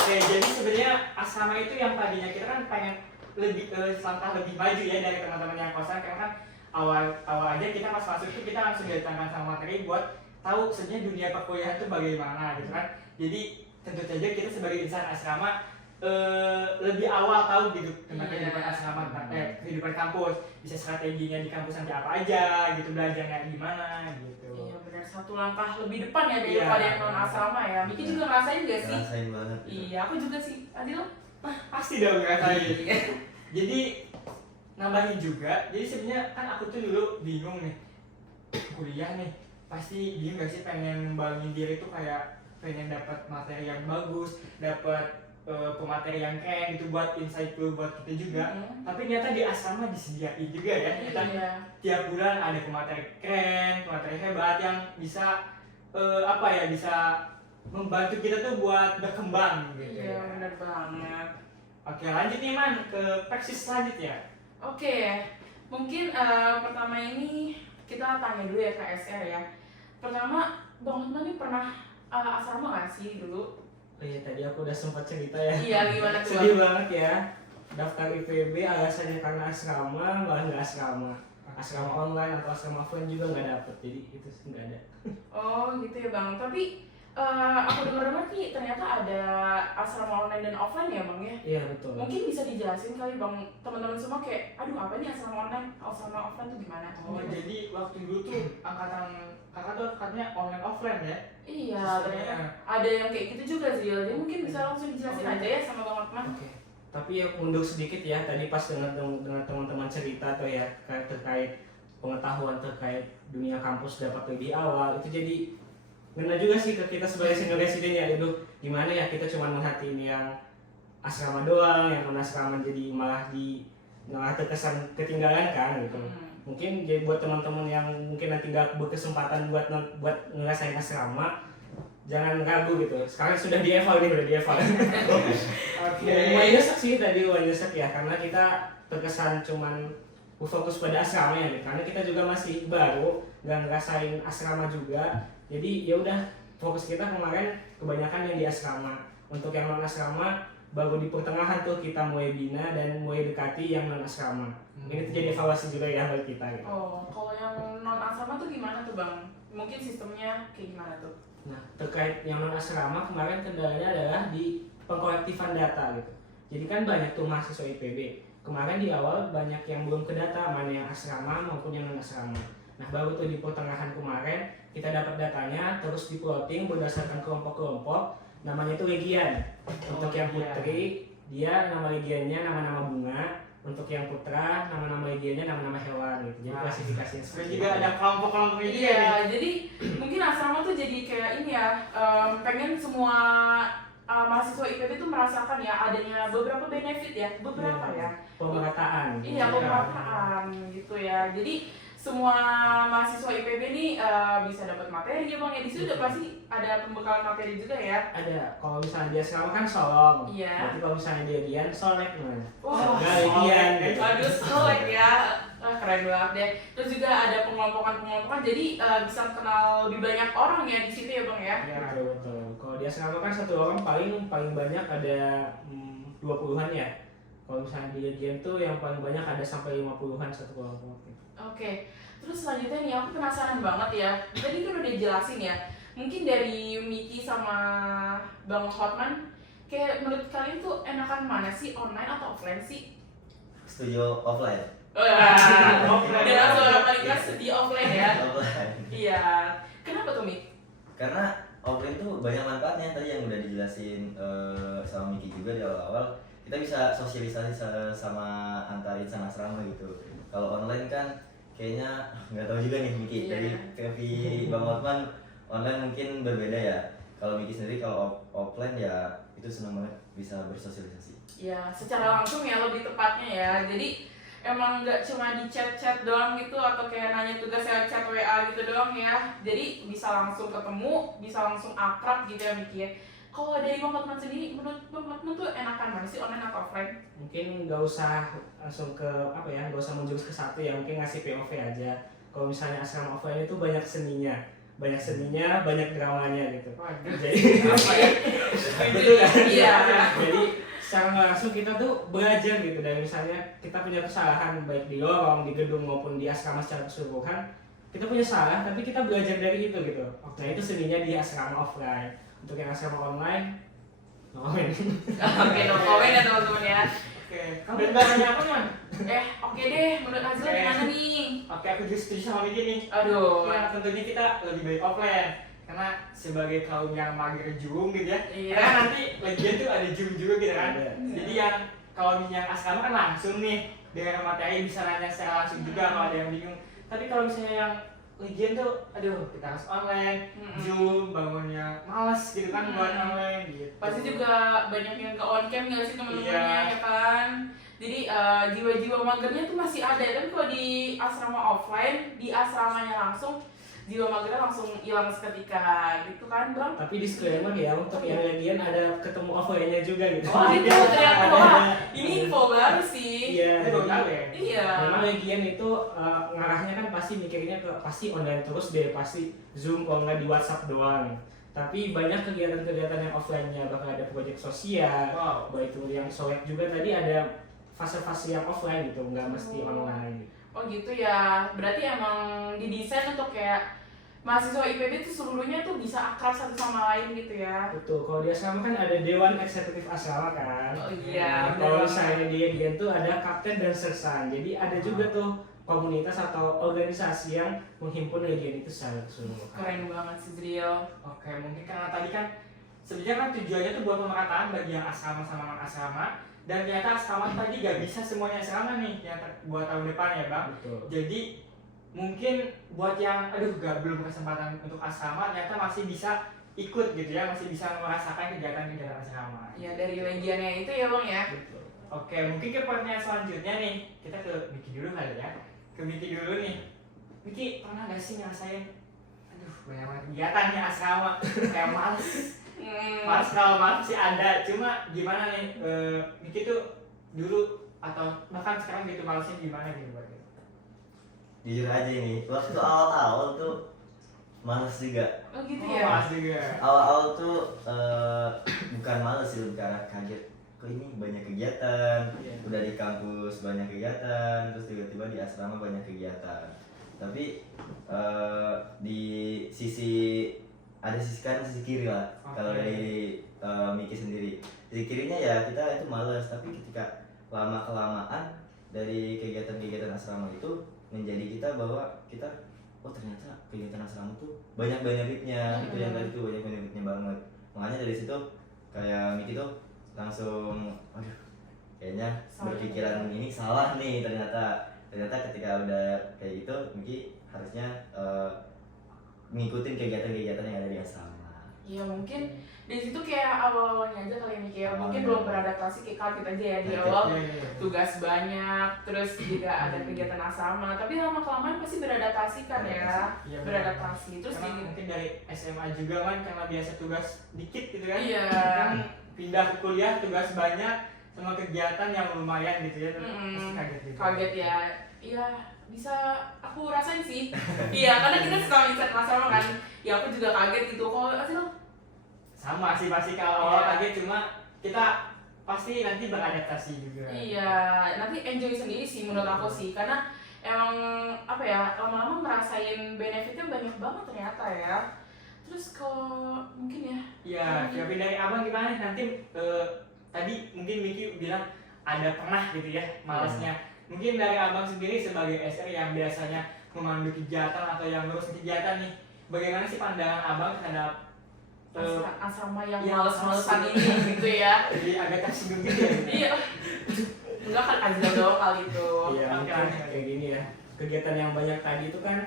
Oke, jadi sebenarnya asrama itu yang tadinya kita kan pengen lebih selangkah lebih maju ya dari teman-teman yang kosan, karena kan awal aja kita pas masuk itu kita langsung didatangkan sama materi buat tahu sebenarnya dunia perkuliahan itu bagaimana gitu kan. Jadi tentu saja kita sebagai insan asrama lebih awal tahu gitu tentang kehidupan asrama, kehidupan kampus, bisa strateginya di kampus nanti apa aja gitu, belajarnya gimana gitu. Iya benar, satu langkah lebih depan ya daripada yang non asrama ya. Miki juga ngerasain gak sih? Ngerasain banget gitu. Iya, aku juga sih. Adil? Pasti dong ngerasain. Jadi nambahin juga, jadi sebenarnya kan aku tuh dulu bingung nih, kuliah nih pasti bingung gak sih, pengen ngembangin diri tuh kayak pengen dapat materi yang bagus, dapat pemateri yang keren gitu buat insightful buat kita juga. Tapi ternyata di asrama disediain juga ya, kita tiap bulan ada pemateri keren, pemateri hebat yang bisa bisa membantu kita tuh buat berkembang gitu. Iya benar banget. Oke, lanjut nih Man ke praksis selanjutnya. Oke, mungkin pertama ini kita tanya dulu ya ke SR ya. Pertama, Bang Hotman ini pernah asrama nggak sih dulu? Oh iya, tadi aku udah sempat cerita ya. Iya, gimana tuh? Sedih banget ya. Daftar IPB alasannya karena asrama, malah nggak asrama. Asrama online atau asrama offline juga nggak dapet, jadi itu nggak ada. Oh gitu ya Bang, tapi aku dengar-dengar nih ternyata ada asrama online dan offline ya Bang ya? Iya betul. Mungkin bisa dijelasin kali Bang, teman-teman semua kayak, aduh apa nih asrama online, asrama offline tuh gimana? Oh, jadi waktu dulu tuh angkatan kakak tuh angkatnya online offline ya? Iya, Sistemnya. ada yang kayak gitu juga sih, jadi mungkin bisa langsung dijelasin Oke. aja ya sama Bang Hotman. Oke. Tapi ya mundur sedikit ya, tadi pas dengan teman-teman cerita tuh ya terkait pengetahuan terkait dunia kampus dapat lebih awal, itu jadi ngena juga sih ke kita sebagai senior resident ya. Aduh, gimana ya kita cuma merhatiin yang asrama doang, yang non asrama jadi malah terkesan ketinggalan kan gitu. Mungkin jadi buat teman-teman yang mungkin nanti gak berkesempatan buat ngerasain asrama, jangan ragu gitu. Sekarang sudah di-eval nih, udah di-eval. Oke. Lumayan nyesek sih tadi, lumayan nyesek ya, karena kita terkesan cuman fokus pada asrama ya, karena kita juga masih baru, nggak ngerasain asrama juga. Jadi ya udah, fokus kita kemarin kebanyakan yang di asrama. Untuk yang non asrama baru di pertengahan tuh kita mulai bina dan mulai dekati yang non asrama. Ini tuh jadi evaluasi juga ya buat kita gitu. Oh, kalau yang non asrama tuh gimana tuh Bang? Mungkin sistemnya kayak gimana tuh? Nah, terkait yang non asrama kemarin kendalanya adalah di pengkolektifan data gitu. Jadi kan banyak tuh mahasiswa IPB. Kemarin di awal banyak yang belum kedata mana yang asrama maupun yang non asrama. Nah, baru tuh di pertengahan kemarin kita dapat datanya, terus di plotting berdasarkan kelompok-kelompok. Namanya itu legian. Untuk yang putri, dia nama legiannya nama-nama bunga. Untuk yang putra, nama-nama legiannya nama-nama hewan gitu. Jadi klasifikasinya Terus seperti juga itu. ada kelompok-kelompoknya juga nih. Iya, jadi mungkin asrama tuh jadi kayak ini ya, pengen semua mahasiswa IPB tuh merasakan ya adanya beberapa benefit ya, beberapa ya. Pemerataan. Iya, pemerataan gitu ya. Jadi semua mahasiswa IPB ini bisa dapat materi ya Bang ya. Di situ udah pasti ada pembekalan materi juga ya. Ada. Kalau misalnya dia sekarang kan solong. Iya. Berarti kalau misalnya dia dian solek nah. Wah, Nah, legian. Gitu. aduh solek ya. Keren banget deh. Terus juga ada pengelompokan, jadi bisa kenal lebih banyak orang ya di situ ya Bang ya. Ya, betul. Kalau dia sekarang kan satu orang paling banyak ada 20-an ya. Kalau misalnya di legian tuh yang paling banyak ada sampai 50-an satu kelompok. Gitu. Oke, terus selanjutnya nih aku penasaran banget ya. Tadi kan udah jelasin ya. Mungkin dari Miki sama Bang Hotman, kayak menurut kalian tuh enakan mana sih, online atau offline sih? Setuju offline. Wah, dengan suara paling keras di offline ya. Offline. Iya. Kenapa tuh Mik? Karena offline tuh banyak manfaatnya tadi yang udah dijelasin sama Miki juga di awal-awal. Kita bisa sosialisasi sama antar insan asrama gitu. Kalau online kan kayaknya nggak tahu juga nih Miki. Iya. Dari Kevi Bang Hotman online mungkin berbeda ya. Kalau Miki sendiri kalau offline ya itu senang banget bisa bersosialisasi. Ya, secara langsung ya lebih tepatnya ya. Jadi emang nggak cuma di chat-chat doang gitu atau kayak nanya tugas ya chat WA gitu doang ya. Jadi bisa langsung ketemu, bisa langsung akrab gitu ya Miki ya. Kalau dari Bang Hotman sendiri, menurut Bang Hotman tuh enakan mana sih, online atau offline? Mungkin nggak usah langsung ke nggak usah menjurus ke satu ya, mungkin ngasih POV aja. Kalau misalnya asrama offline itu banyak seninya, banyak dramanya gitu. Jadi Apa ya? betul kan? Iya. Jadi secara nggak langsung kita tuh belajar gitu dari misalnya kita punya kesalahan baik di lorong, di gedung maupun di asrama secara keseluruhan. kita punya salah tapi kita belajar dari itu gitu. Nah itu seninya di asrama offline. Untuk yang asrama online, no comment. Oke, no comment ya teman-teman ya. Oke, kamu udah nanya apa man? Oke deh, menurut Azril Oke. gimana nih? Oke, aku juga setuju sama Miki nih. Aduh. Ya, tentunya kita lebih baik offline karena sebagai kaum yang mager Zoom gitu ya. Iya. Karena nanti lagian tuh ada Zoom juga gitu kan. Ada. Jadi yang kalau yang asrama kan langsung nih dengan materi bisa nanya secara langsung juga kalau ada yang bingung. Tapi kalau misalnya yang lagian tuh, aduh kita harus online, Zoom, bangunnya males gitu kan buat online gitu. Pasti juga banyak yang ke on cam nggak sih teman-temannya Iya. ya kan? Jadi jiwa-jiwa magernya tuh masih ada, tapi kalau di asrama offline, di asramanya langsung jiwa magernya langsung hilang seketika gitu kan Bang? Tapi disclaimer ya, untuk yang lagian ada ketemu offline-nya juga gitu. Oh itu Ada. ternyata Ada. wah ini info baru sih. Iya. Ini baru tahu ya. Iya. Memang lagian itu ngarahnya kan pasti mikirnya ke pasti online terus deh, pasti Zoom kalau nggak di WhatsApp doang. Tapi banyak kegiatan-kegiatan yang offline-nya, bahkan ada proyek sosial, Wow. baik itu yang solek juga tadi ada fase-fase yang offline gitu, nggak mesti online. Oh gitu ya. Berarti emang didesain untuk kayak mahasiswa IPB tuh seluruhnya tuh bisa akrab satu sama lain gitu ya. Betul, kalau di asrama kan ada Dewan Eksekutif Asrama kan. Oh Nah, iya. kalau misalnya dia tuh ada kapten dan sersan, jadi ada juga tuh komunitas atau organisasi yang menghimpun legian itu secara keseluruhan. Keren banget sih Zril. Oke, mungkin karena tadi kan sebenarnya kan tujuannya tuh buat pemerataan bagi yang asrama sama non asrama, dan ternyata asrama tadi gak bisa semuanya asrama nih yang buat tahun depan ya Bang. Betul. Jadi mungkin buat yang belum kesempatan untuk asrama ternyata masih bisa ikut gitu ya, masih bisa merasakan kegiatan-kegiatan asrama. Ya dari legiannya itu ya Bang ya. Betul. Oke, mungkin ke pertanyaan selanjutnya nih, kita ke Miki dulu kali ya. Ke Miki dulu nih. Miki pernah gak sih ngerasain banyak banget kegiatan ya asrama kayak males. Males kalau males sih ada, cuma gimana nih Miki tuh dulu atau bahkan sekarang gitu malesnya gimana gitu buat gitu? Jujur aja nih, waktu awal-awal tuh males juga. Oh gitu Oh, ya. males juga. Awal-awal tuh bukan males sih, lebih ke arah kaget. Kok ini banyak kegiatan, Iya. udah di kampus banyak kegiatan, terus tiba-tiba di asrama banyak kegiatan. Tapi di sisi ada sisi kanan, sisi kiri lah. Oke. Kalau dari Miki sendiri, sisi kirinya ya kita itu males, tapi ketika lama kelamaan dari kegiatan-kegiatan asrama itu menjadi kita bahwa kita ternyata kegiatan asrama tuh banyak benefitnya. Itu yang tadi tuh banyak benefitnya banget. Makanya dari situ kayak Miki tuh langsung kayaknya berpikiran ini salah nih, ternyata ketika udah kayak gitu Miki harusnya mengikuti kegiatan-kegiatan yang ada di asrama. Iya mungkin di situ kayak awal-awalnya aja kali ini kayak mungkin belum beradaptasi kayak kaget aja ya di awal. Tugas banyak, terus juga ada kegiatan asrama, tapi lama kelamaan pasti beradaptasi kan ya. Iya, Beradaptasi. Terus karena mungkin dari SMA juga kan karena biasa tugas dikit gitu kan. Iya. Kan pindah ke kuliah tugas banyak sama kegiatan yang lumayan gitu ya. Pasti kaget gitu. Kaget ya. Iya, bisa aku rasain sih. Iya, karena kita suka mindset asrama kan. Ya aku juga kaget gitu. Kalau Azril Sama sih pasti kalau awal Iya. kaget, cuma kita pasti nanti beradaptasi juga. iya, nanti enjoy sendiri sih menurut aku sih. Karena emang apa ya, lama-lama ngerasain benefitnya banyak banget ternyata ya. Terus kalau mungkin ya Iya, tapi dari abang gimana nih? Nanti tadi mungkin Miki bilang ada pernah gitu ya malesnya. Mungkin dari abang sendiri sebagai SR yang biasanya memandu kegiatan atau yang ngurus kegiatan nih, bagaimana sih pandangan abang terhadap asrama yang Iya, males-malesan asli. ini gitu ya. jadi agak tersinggung gitu ya? Iya. Enggak kan Azril doang kali itu. Iya, Oke, mungkin oke. kayak gini ya. Kegiatan yang banyak tadi itu kan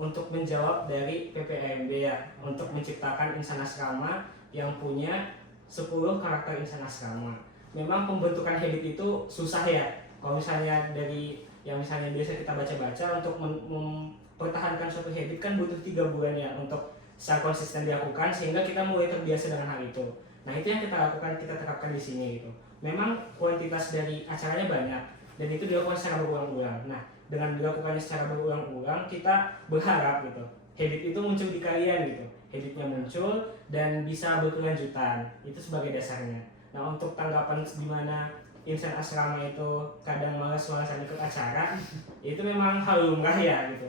untuk menjawab dari PPAMB ya, untuk menciptakan insan asrama yang punya 10 karakter insan asrama. Memang pembentukan habit itu susah ya. Kalau misalnya dari yang misalnya biasa kita baca-baca untuk mempertahankan suatu habit kan butuh 3 bulan ya untuk secara konsisten dilakukan sehingga kita mulai terbiasa dengan hal itu. Nah itu yang kita lakukan, kita terapkan di sini gitu. Memang kuantitas dari acaranya banyak dan itu dilakukan secara berulang-ulang. Nah dengan dilakukannya secara berulang-ulang kita berharap gitu habit itu muncul di kalian gitu. Habitnya muncul dan bisa berkelanjutan. Itu sebagai dasarnya. Nah untuk tanggapan di mana insan asrama itu kadang malas-malasan ikut acara, itu memang hal lumrah ya gitu.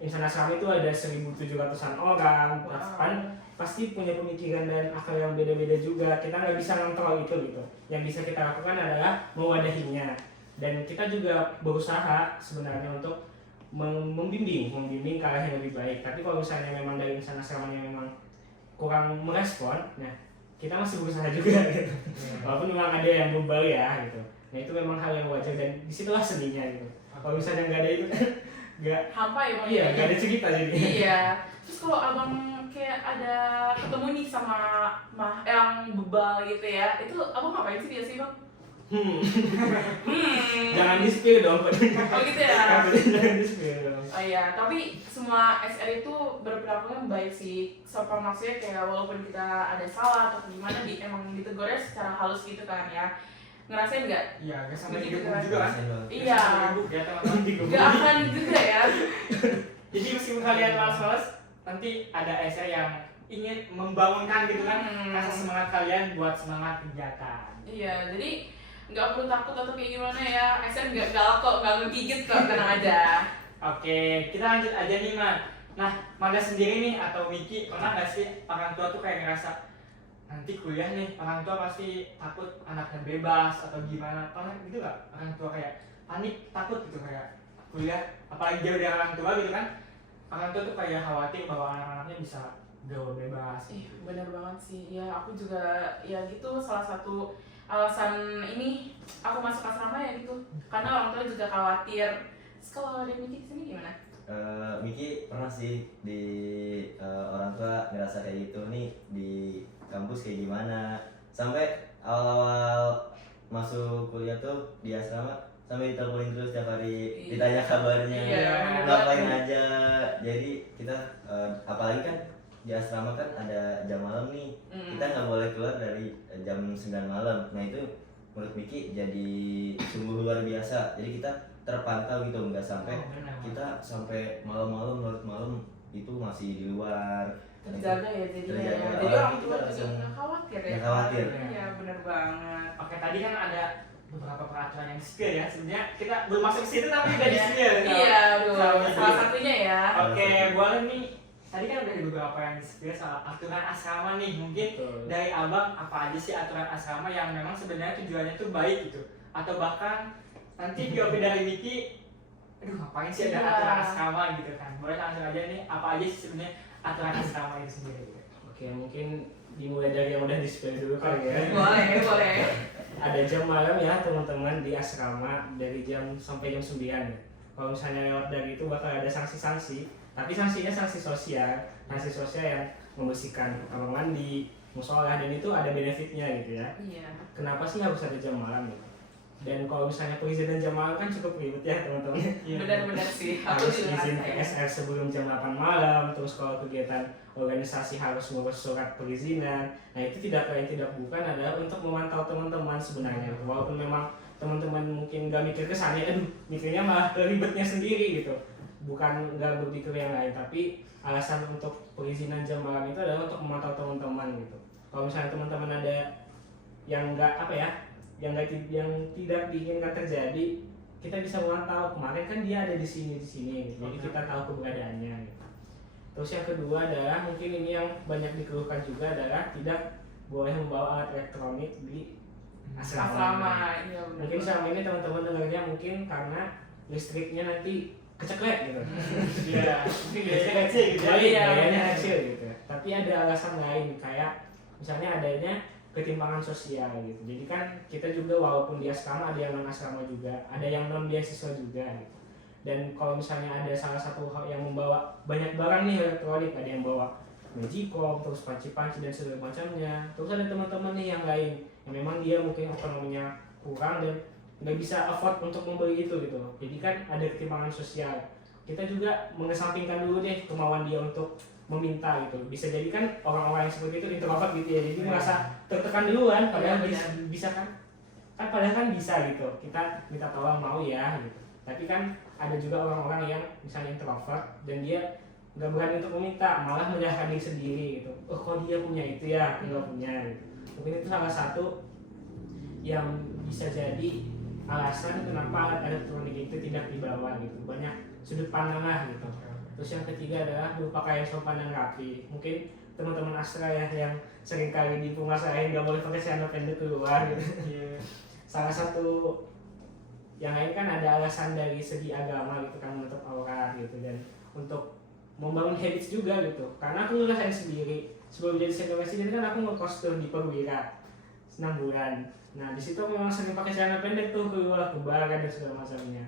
insan asrama itu ada 1.700-an orang, Wow. kan pasti punya pemikiran dan akal yang beda-beda juga. Kita nggak bisa ngontrol itu gitu. Yang bisa kita lakukan adalah mewadahinya. Dan kita juga berusaha sebenarnya untuk membimbing ke arah yang lebih baik. Tapi kalau misalnya memang dari insan asramanya memang kurang merespon, nah kita masih berusaha juga gitu. Walaupun memang ada yang bebal ya gitu. Nah itu memang hal yang wajar dan disitulah seninya gitu. Kalau misalnya nggak ada itu kan nggak, Hampa ya Bang? iya nggak ada cerita jadi. Iya. Terus kalau abang kayak ada ketemu nih sama yang bebal gitu ya, itu abang ngapain sih biasanya Bang? Jangan di-spill dong. Oh gitu ya. Jangan di-spill dong. Oh iya, tapi semua SR itu berperilakunya baik sih. Sopan, maksudnya kayak walaupun kita ada salah atau gimana, emang ditegurnya secara halus gitu kan ya. Ngerasain nggak? Iya, gak sampai Begitu digebuk kan? juga kan? Iya. Ya teman-teman digebuk. Nggak akan juga ya. Jadi meskipun kalian males-males, nanti ada SR yang ingin membangunkan gitu kan rasa semangat kalian buat semangat kegiatan. Iya, jadi nggak perlu takut atau kayak gimana ya. SR nggak galak kok, nggak ngegigit kok, tenang aja. Oke, kita lanjut aja nih Man. Nah, Manda sendiri nih atau Miki pernah gak sih orang tua tuh kayak ngerasa nanti kuliah nih orang tua pasti takut anaknya bebas atau gimana? Pernah gitu gak? Orang tua kayak panik, takut gitu kayak kuliah, apalagi jauh dari orang tua gitu kan? Orang tua tuh kayak khawatir bahwa anak-anaknya bisa gaul bebas. Ih, bener banget sih. Ya, aku juga ya gitu, salah satu alasan ini aku masuk asrama ya gitu. Karena orang tua juga khawatir. Terus kalau dari Miki sini gimana? Miki pernah sih di orang tua ngerasa kayak gitu nih di kampus kayak gimana, sampai awal-awal masuk kuliah tuh di asrama sampai diteleponin terus tiap hari, ditanya kabarnya, Iya, ngapain aja. Jadi kita apalagi kan di asrama kan ada jam malam nih, kita nggak boleh keluar dari jam 9 malam. Nah itu menurut Miki jadi sungguh luar biasa. Jadi kita terpantau gitu, nggak sampai kita sampai malam-malam larut malam itu masih di luar. Terjaga ya jadinya. Terjaga. Jadi Orang orang kita tua juga langsung nggak khawatir ya. nggak khawatir. Iya, bener banget. Oke, tadi kan ada beberapa peraturan yang di-spill ya. Sebenarnya kita belum masuk ke situ tapi udah di-spill. Iya, aduh. Sama Salah Miki. satunya ya. Oke, boleh nih. Tadi kan udah ada beberapa yang di-spill soal aturan asrama nih. Mungkin Betul. dari abang apa aja sih aturan asrama yang memang sebenarnya tujuannya tuh baik gitu? Atau bahkan nanti jawabin dari Miki, aduh ngapain sih ada Iya. aturan asrama gitu kan? Boleh langsung aja nih, apa aja sih sebenarnya aturan asrama itu sendiri gitu? Oke, mungkin dimulai dari yang udah di-spill dulu kali ya. Boleh, boleh. Ada jam malam ya teman-teman di asrama dari jam sampai jam 9 ya. Kalau misalnya lewat dari itu bakal ada sanksi-sanksi, tapi sanksinya sanksi sosial yang membersihkan kamar mandi, musola, dan itu ada benefitnya gitu ya. Iya. Kenapa sih harus ada jam malam ya? Dan kalau misalnya perizinan jam malam kan cukup ribet ya teman-teman. Benar-benar sih. Aku Harus juga izin ke ngerasain. SR sebelum jam 8 malam, terus kalau kegiatan organisasi harus ngurus surat perizinan. Nah itu tidak lain tidak bukan adalah untuk memantau teman-teman sebenarnya. Walaupun memang teman-teman mungkin nggak mikir ke sana, aduh mikirnya malah ke ribetnya sendiri gitu. Bukan nggak berpikir yang lain, tapi alasan untuk perizinan jam malam itu adalah untuk memantau teman-teman gitu. Kalau misalnya teman-teman ada yang nggak apa ya, yang tidak diinginkan terjadi, kita bisa memantau. Kemarin kan dia ada di sini gitu. Jadi kita tahu keberadaannya gitu. Terus yang kedua adalah mungkin ini yang banyak dikeluhkan juga adalah tidak boleh membawa alat elektronik di asrama. Asrama, iya benar. Mungkin selama ini teman-teman dengarnya mungkin karena listriknya nanti keceklek gitu. Iya, mungkin biasanya kecil gitu ya. Iya, Iya, gayanya benar. kecil gitu. Tapi ada alasan lain kayak misalnya adanya ketimpangan sosial gitu. Jadi kan kita juga walaupun di asrama ada yang non asrama juga, ada yang non beasiswa juga gitu. Dan kalau misalnya ada salah satu hal yang membawa banyak barang nih elektronik, ada yang bawa magicom, terus panci-panci dan segala macamnya. Terus ada teman-teman nih yang lain yang memang dia mungkin ekonominya kurang dan nggak bisa afford untuk membeli itu gitu. Jadi kan ada ketimpangan sosial. Kita juga mengesampingkan dulu deh kemauan dia untuk meminta gitu. Bisa jadi kan orang-orang yang seperti itu introvert gitu ya. Jadi merasa tertekan duluan padahal Iya, bisa kan? Kan padahal kan bisa gitu. Kita minta tolong mau ya gitu. Tapi kan ada juga orang-orang yang misalnya introvert dan dia nggak berani untuk meminta, malah menyalahkan diri sendiri gitu. Oh kok dia punya itu ya, aku nggak punya gitu. Mungkin itu salah satu yang bisa jadi alasan kenapa alat elektronik itu tidak dibawa gitu. Banyak sudut pandang lah gitu. Terus yang ketiga adalah berpakaian sopan dan rapi. Mungkin teman-teman Astra ya yang sering kali dipermasalahin nggak boleh pakai celana pendek keluar gitu. Iya. Salah satu yang lain kan ada alasan dari segi agama gitu kan, menutup aurat gitu, dan untuk membangun habits juga gitu. Karena aku ngerasain sendiri sebelum jadi senior resident kan aku ngekos tuh di Perwira 6 bulan. Nah di situ aku memang sering pakai celana pendek tuh keluar ke bar dan segala macamnya.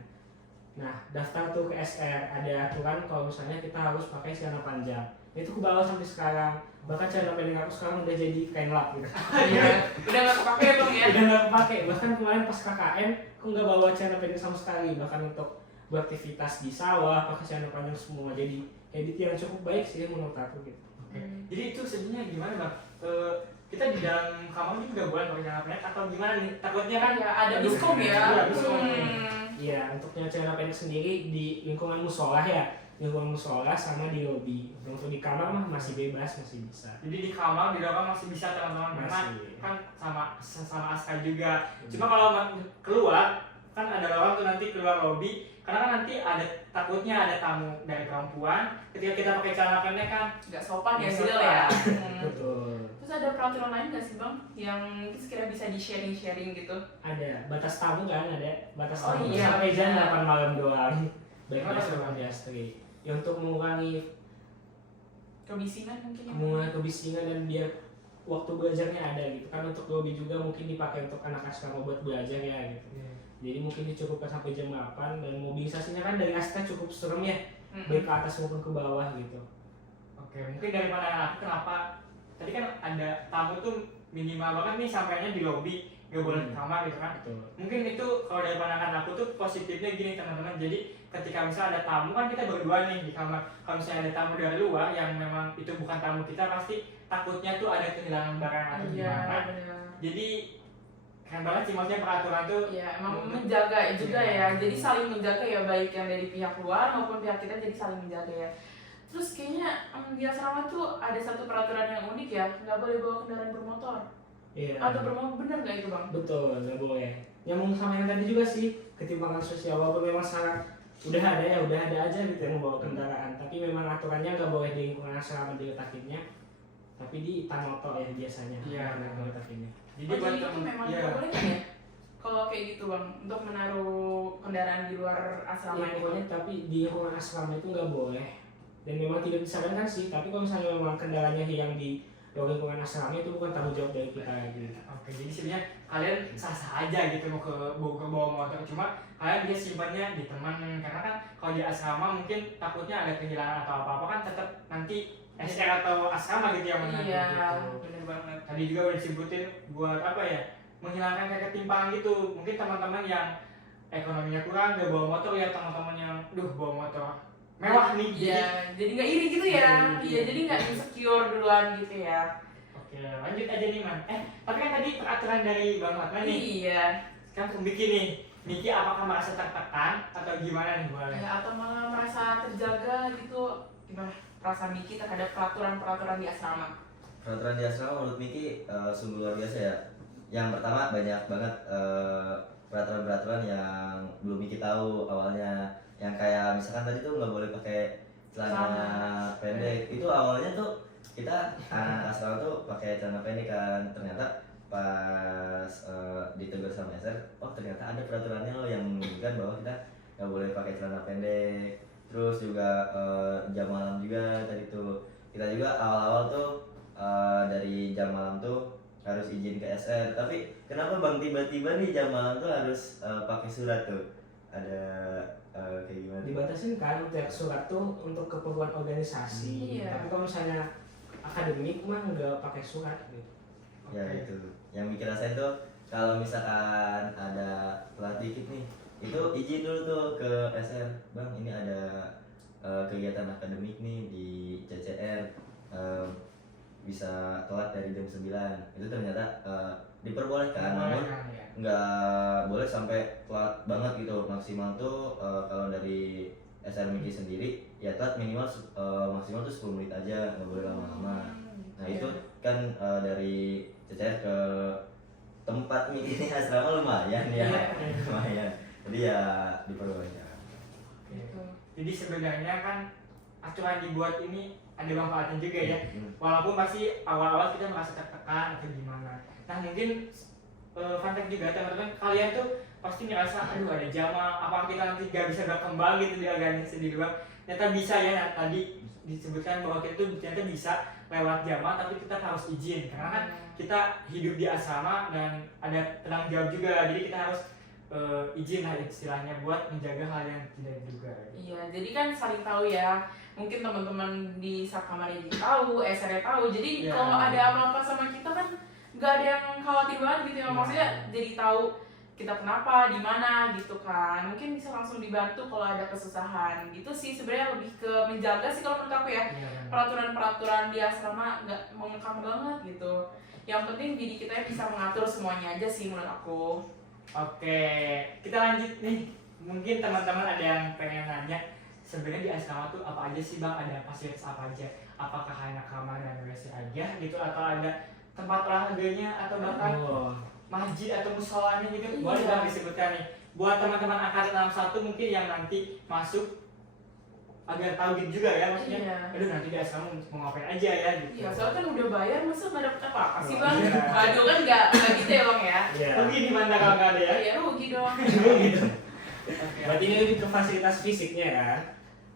Nah, daftar tuh ke SR, ada aturan kalau misalnya kita harus pakai celana panjang. Itu ke bawah sampai sekarang. Bahkan celana pendek aku sekarang udah jadi kain lap gitu. Iya, udah nggak kepake ya Bang ya. Udah nggak kepake. Bahkan kemarin pas KKN, aku nggak bawa celana pendek sama sekali. Bahkan untuk beraktivitas di sawah, pakai celana panjang semua. Jadi habit yang cukup baik sih menurut aku gitu. Oke. Jadi itu sebenarnya gimana Bang? Kita di dalam kamar juga boleh pakai celana pendek atau gimana nih? Takutnya kan Ya, ada miskom ya. Iya, miskom. Iya, untuk yang celana pendek sendiri di lingkungan musola ya, lingkungan musola sama di lobi. Untuk di kamar mah masih bebas, masih bisa. Jadi di kamar di dalam masih bisa teman-teman, karena Masih. kan sama Aska juga. Cuma kalau keluar kan ada orang tuh nanti keluar lobi, karena kan nanti ada takutnya ada tamu dari perempuan. Ketika kita pakai celana pendek kan Nggak sopan ya Nggak Sil sopan. ya. Betul. Terus ada peraturan lain nggak sih Bang yang mungkin sekiranya bisa di sharing gitu? Ada batas tamu kan, ada batas Oh tamu iya, sampai jam benar. 8 malam doang. Baik Kenapa mas tuh, maupun di Astri. Ya untuk mengurangi Kebisingan mungkin ya. kebisingan dan biar waktu belajarnya ada gitu kan. Untuk lobi juga mungkin dipakai untuk anak asrama buat belajar ya gitu. Jadi mungkin dicukupkan sampai jam 8 dan mobilisasinya kan dari Astra cukup serem ya, baik ke atas maupun ke bawah gitu. oke, mungkin dari pandangan aku kenapa tadi kan ada tamu tuh minimal banget nih sampainya di lobi, nggak boleh ke kamar gitu kan. Betul. Mungkin itu kalau dari pandangan aku tuh positifnya gini teman-teman. Jadi ketika misalnya ada tamu kan kita berdua nih di kamar. Kalau misalnya ada tamu dari luar yang memang itu bukan tamu kita, pasti takutnya tuh ada kehilangan barang atau Iya, gimana. benar. Jadi keren banget sih maksudnya peraturan tuh. Iya, emang menjaga juga ya. Jadi saling menjaga ya, baik yang dari pihak luar maupun pihak kita, jadi saling menjaga ya. Terus kayaknya di asrama tuh ada satu peraturan yang unik ya, nggak boleh bawa kendaraan bermotor. Iya. Atau bermotor, bener nggak itu Bang? Betul, nggak boleh. Nyambung sama yang tadi juga sih, ketimpangan sosial walaupun memang sangat udah ada aja gitu yang membawa kendaraan. Tapi memang aturannya nggak boleh di lingkungan asrama diletakinnya, tapi di Tanoto ya biasanya. Iya. Diletakinnya. Jadi Oh, buat jadi itu temen- memang iya. nggak boleh kan ya? Kalau kayak gitu Bang, untuk menaruh kendaraan di luar asrama Ya, itu. pokoknya tapi di lingkungan asrama itu nggak boleh. Dan memang tidak disarankan sih. Tapi kalau misalnya memang kendalanya yang di luar lingkungan asrama itu bukan tanggung jawab dari kita lagi. Oke, jadi sebenarnya kalian sah-sah aja gitu mau ke bawa motor, cuma kalian dia simpannya di teman, karena kan kalau di asrama mungkin takutnya ada kehilangan atau apa-apa kan tetap nanti SR atau asrama gitu yang menanggung Iya, gitu. bener banget. Tadi juga udah disebutin buat apa ya, menghilangkan kayak ketimpangan gitu. Mungkin teman-teman yang ekonominya kurang gak bawa motor ya, teman-teman yang bawa motor mewah nih. Iya, jadi nggak iri gitu ya. Iya, jadi nggak insecure duluan gitu ya. Oke, lanjut aja nih Man. Tapi kan tadi peraturan dari Bang Matma nih. Iya. Sekarang Miki nih. Miki apakah merasa tertekan atau gimana nih boleh? Ya, atau malah merasa terjaga gitu. Gimana perasaan Miki terhadap peraturan-peraturan di asrama? Peraturan di asrama menurut Miki sungguh luar biasa ya. Yang pertama banyak banget peraturan-peraturan yang belum Miki tahu awalnya. Yang kayak misalkan tadi tuh nggak boleh pakai celana pendek. Itu awalnya tuh kita anak asrama tuh pakai celana pendek kan. Ternyata pas ditegur sama SR, oh ternyata ada peraturannya loh yang menunjukkan bahwa kita nggak boleh pakai celana pendek. Terus juga jam malam juga tadi tuh kita juga awal-awal tuh dari jam malam tuh harus izin ke SR. Tapi kenapa Bang tiba-tiba nih jam malam tuh harus pakai surat tuh? Ada kayak gimana? Dibatasin kan untuk surat tuh untuk keperluan organisasi. Iya. Tapi kalau misalnya akademik mah nggak pakai surat gitu. Ya itu. Yang mikir rasain tuh kalau misalkan ada telat dikit nih, itu izin dulu tuh ke SR. Bang, ini ada kegiatan akademik nih di CCR. Bisa telat dari jam 9. Itu ternyata diperbolehkan, namun ya. nggak boleh sampai telat banget gitu. Maksimal tuh kalau dari SR Miki sendiri ya telat minimal maksimal tuh 10 menit aja, nggak boleh lama-lama. Nah itu kan dari CCR ke tempat Miki ini asrama lumayan ya. Lumayan, jadi ya diperbolehkan. Oke. Jadi sebenarnya kan aturan dibuat ini ada manfaatnya juga ya. Walaupun pasti awal-awal kita merasa tertekan atau gimana. Nah mungkin fun fact juga teman-teman, kalian tuh pasti ngerasa aduh ada jamaah, apa kita nanti gak bisa berkembang gitu di organisasi di luar. Ternyata bisa ya, nah, tadi disebutkan bahwa kita tuh ternyata bisa lewat jamaah, tapi kita harus izin karena kan kita hidup di asrama dan ada tanggung jawab juga, jadi kita harus izin lah istilahnya buat menjaga hal yang tidak diduga. Iya, jadi kan saling tahu ya. Mungkin teman-teman di Sakamari tahu, SR tahu. Jadi Ya. kalau ada apa-apa sama kita kan nggak ada yang khawatir banget gitu ya. Maksudnya jadi tahu kita kenapa, di mana gitu kan. Mungkin bisa langsung dibantu kalau ada kesusahan. Gitu sih sebenarnya lebih ke menjaga sih kalau menurut aku ya. Iya, Peraturan-peraturan di asrama nggak mengekang banget gitu. Yang penting diri kita bisa mengatur semuanya aja sih menurut aku. Oke, kita lanjut nih. Mungkin teman-teman ada yang pengen nanya, sebenarnya di asrama tuh apa aja sih bang? Ada fasilitas apa aja? Apakah hanya kamar dan WC aja gitu, atau ada tempat olahraganya atau bahkan masjid atau musolanya gitu? Boleh bang disebutkan nih. Buat teman-teman angkatan 61 mungkin yang nanti masuk agar tahu gitu juga ya, maksudnya. Iya. Aduh nanti di asrama mau ngapain aja ya gitu. Iya, soalnya kan udah bayar, masa nggak dapet apa-apa sih bang? Iya. Aduh kan nggak gitu ya bang ya? Iya. Rugi di mana kalau nggak ada ya? Iya rugi dong. Gitu. Oke. Berarti ini lebih ke fasilitas fisiknya kan.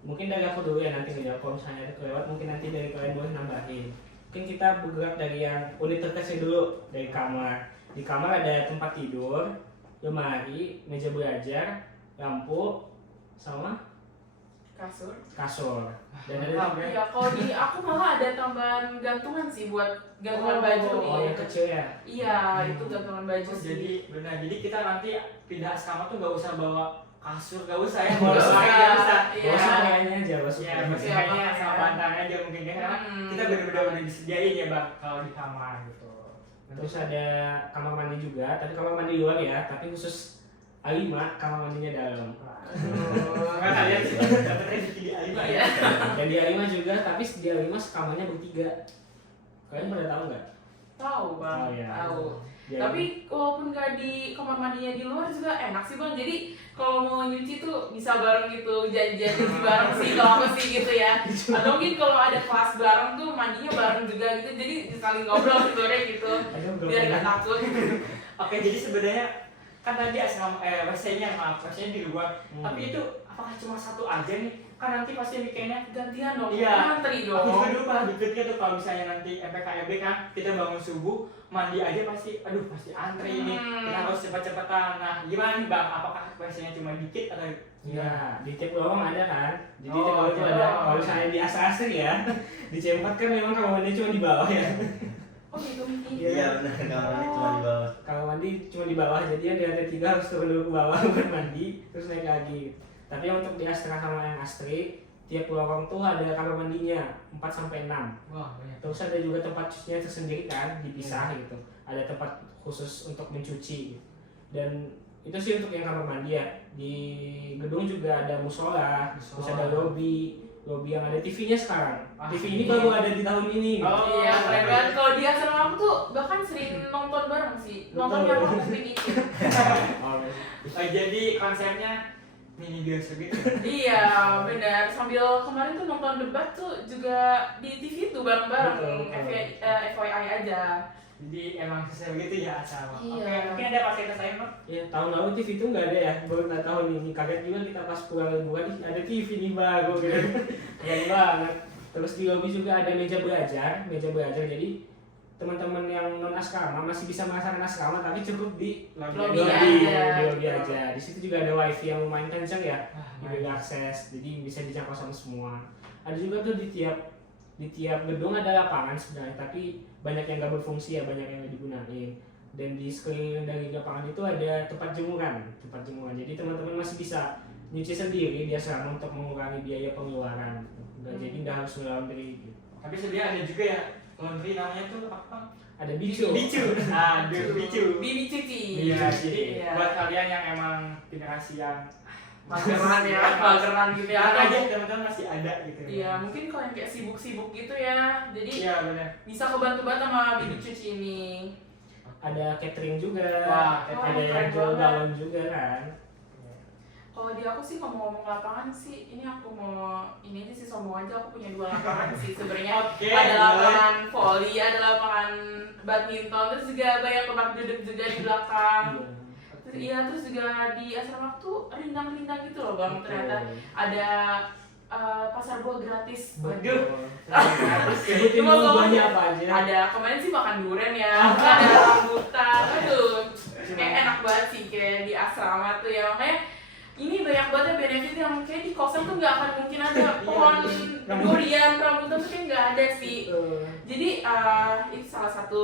Mungkin dari aku dulu ya nanti ngejawab, kalau misalnya ada kelewat mungkin nanti dari kalian boleh nambahin. Mungkin kita bergerak dari yang unit terkecil dulu, dari kamar. Di kamar ada tempat tidur, lemari, meja belajar, lampu, sama kasur. Dan ada Lengkap ya. Iya, kalau di aku malah ada tambahan gantungan sih buat gantungan baju nih. Oh, yang kecil ya. Iya, itu gantungan baju sih. Jadi benar, jadi kita nanti pindah asrama tuh nggak usah bawa kasur, nggak usah ya, Nggak bawa usah. lemari nggak usah. Iya. Bawa semuanya aja, bawa Ya, semuanya. maksudnya Iya, sama iya. bantalnya aja mungkin ya, karena kita benar-benar udah disediain ya bang kalau di kamar gitu. Terus ada kamar mandi juga, tapi kamar mandi luar ya, tapi khusus A5, kamar mandinya dalam. Karena kalian sih dapat rezeki di A5 ya. Iya. Dan di A5 juga, tapi di A5 kamarnya bertiga. Kalian pada tahu nggak? Tahu bang, Oh, iya. tahu. Di Tapi walaupun nggak di kamar mandinya di luar juga enak sih bang. Jadi kalau mau nyuci tuh bisa bareng gitu, janjian nyuci bareng sih kalau aku sih gitu ya. Atau mungkin kalau ada kelas bareng tuh mandinya bareng juga gitu. Jadi saling ngobrol sebenarnya gitu. Ada beberapa Biar nggak takut. Oke, jadi sebenarnya kan tadi asrama WC-nya maaf, WC-nya di luar. Tapi itu apakah cuma satu aja nih? Kan nanti pasti mikirnya Gantian dong, Iya. antri aku juga dong. dulu pernah dipikir tuh kalau misalnya nanti MPKMB kan kita bangun subuh mandi aja pasti pasti antri ini, kita harus cepet-cepetan. Nah gimana nih bang, apakah WC-nya cuma dikit atau Iya, di tiap lorong ada kan. Jadi Oh, kalau itu iya. ada, kalau misalnya di asal-asal ya, di C4 kan memang kamar mandi cuma di bawah ya. Oh gitu Miki. Iya benar, kamar mandi cuma di bawah. Kamar mandi cuma di bawah, jadi yang di lantai 3 harus turun dulu ke bawah buat mandi, terus naik lagi. Tapi untuk di Astra sama yang Astri, tiap lorong tuh ada kamar mandinya 4-6. wah banyak. Terus ada juga tempat cucinya tersendiri kan, dipisah gitu. Ada tempat khusus untuk mencuci. Dan itu sih untuk yang kamar mandi ya. Di gedung juga ada musola, terus ada lobby yang ada TV-nya sekarang. Ah, TV ini iya. baru ada di tahun ini. Oh, Iya, keren banget. Kalau di asrama aku tuh bahkan sering nonton bareng sih. Nontonnya apa aku bikin. Jadi konsepnya mini bioskop gitu. Iya, benar. Sambil kemarin tuh nonton debat tuh juga di TV tuh bareng-bareng. Betul. FYI aja. Jadi emang sesuai gitu ya asrama. Iya. Oke, mungkin ada fasilitas lain bang? Ya, tahun lalu TV itu nggak ada ya, baru nggak tahun ini. Kaget juga kita pas pulang liburan, "Ih, ada TV nih baru gitu. Keren banget. Terus di lobby juga ada meja belajar. Jadi teman-teman yang non asrama masih bisa merasakan asrama, tapi cukup di Lobby di aja. lobby aja. Di situ juga ada wifi yang lumayan kencang ya, Wah, juga akses, jadi bisa dijangkau sama semua. Ada juga tuh di tiap gedung ada lapangan sebenarnya, tapi banyak yang nggak berfungsi ya, banyak yang nggak digunain. Dan di sekeliling dari lapangan itu ada tempat jemuran. Jadi teman-teman masih bisa nyuci sendiri di asrama untuk mengurangi biaya pengeluaran. Jadi nggak harus laundry gitu. Tapi sebenarnya ada juga ya laundry namanya tuh apa? Ada bicu. Aduh, bicu. Bibi cuci. Iya, jadi Iya. buat kalian yang emang generasi yang Mageran ya, mageran gitu ya. ada aja teman-teman masih ada gitu. Iya, mungkin kalau yang kayak sibuk-sibuk gitu ya. Jadi Iya benar. bisa kebantu banget sama bibi cuci ini. Ada catering juga. Wah, ada keren yang jual banget. galon juga kan. Kalau di aku sih ngomong-ngomong lapangan sih, ini aku mau ini aja sih, sombong aja aku punya 2 lapangan sih sebenarnya. Oke, Ada boleh. lapangan volley, ada lapangan badminton, terus juga banyak tempat duduk juga di belakang. Terus, iya, terus juga di asrama tuh rindang-rindang gitu loh bang. Ternyata ada pasar buah gratis. Waduh. Sebutin Cuma dulu kalau buahnya apa aja. Ada kemarin sih makan durian ya, ada rambutan, aduh, kayak enak banget sih kayak di asrama tuh ya. Makanya ini banyak banget ya benefit yang kayak di kosan tuh nggak akan mungkin ada pohon durian, rambutan tuh kayak nggak ada sih. Jadi itu salah satu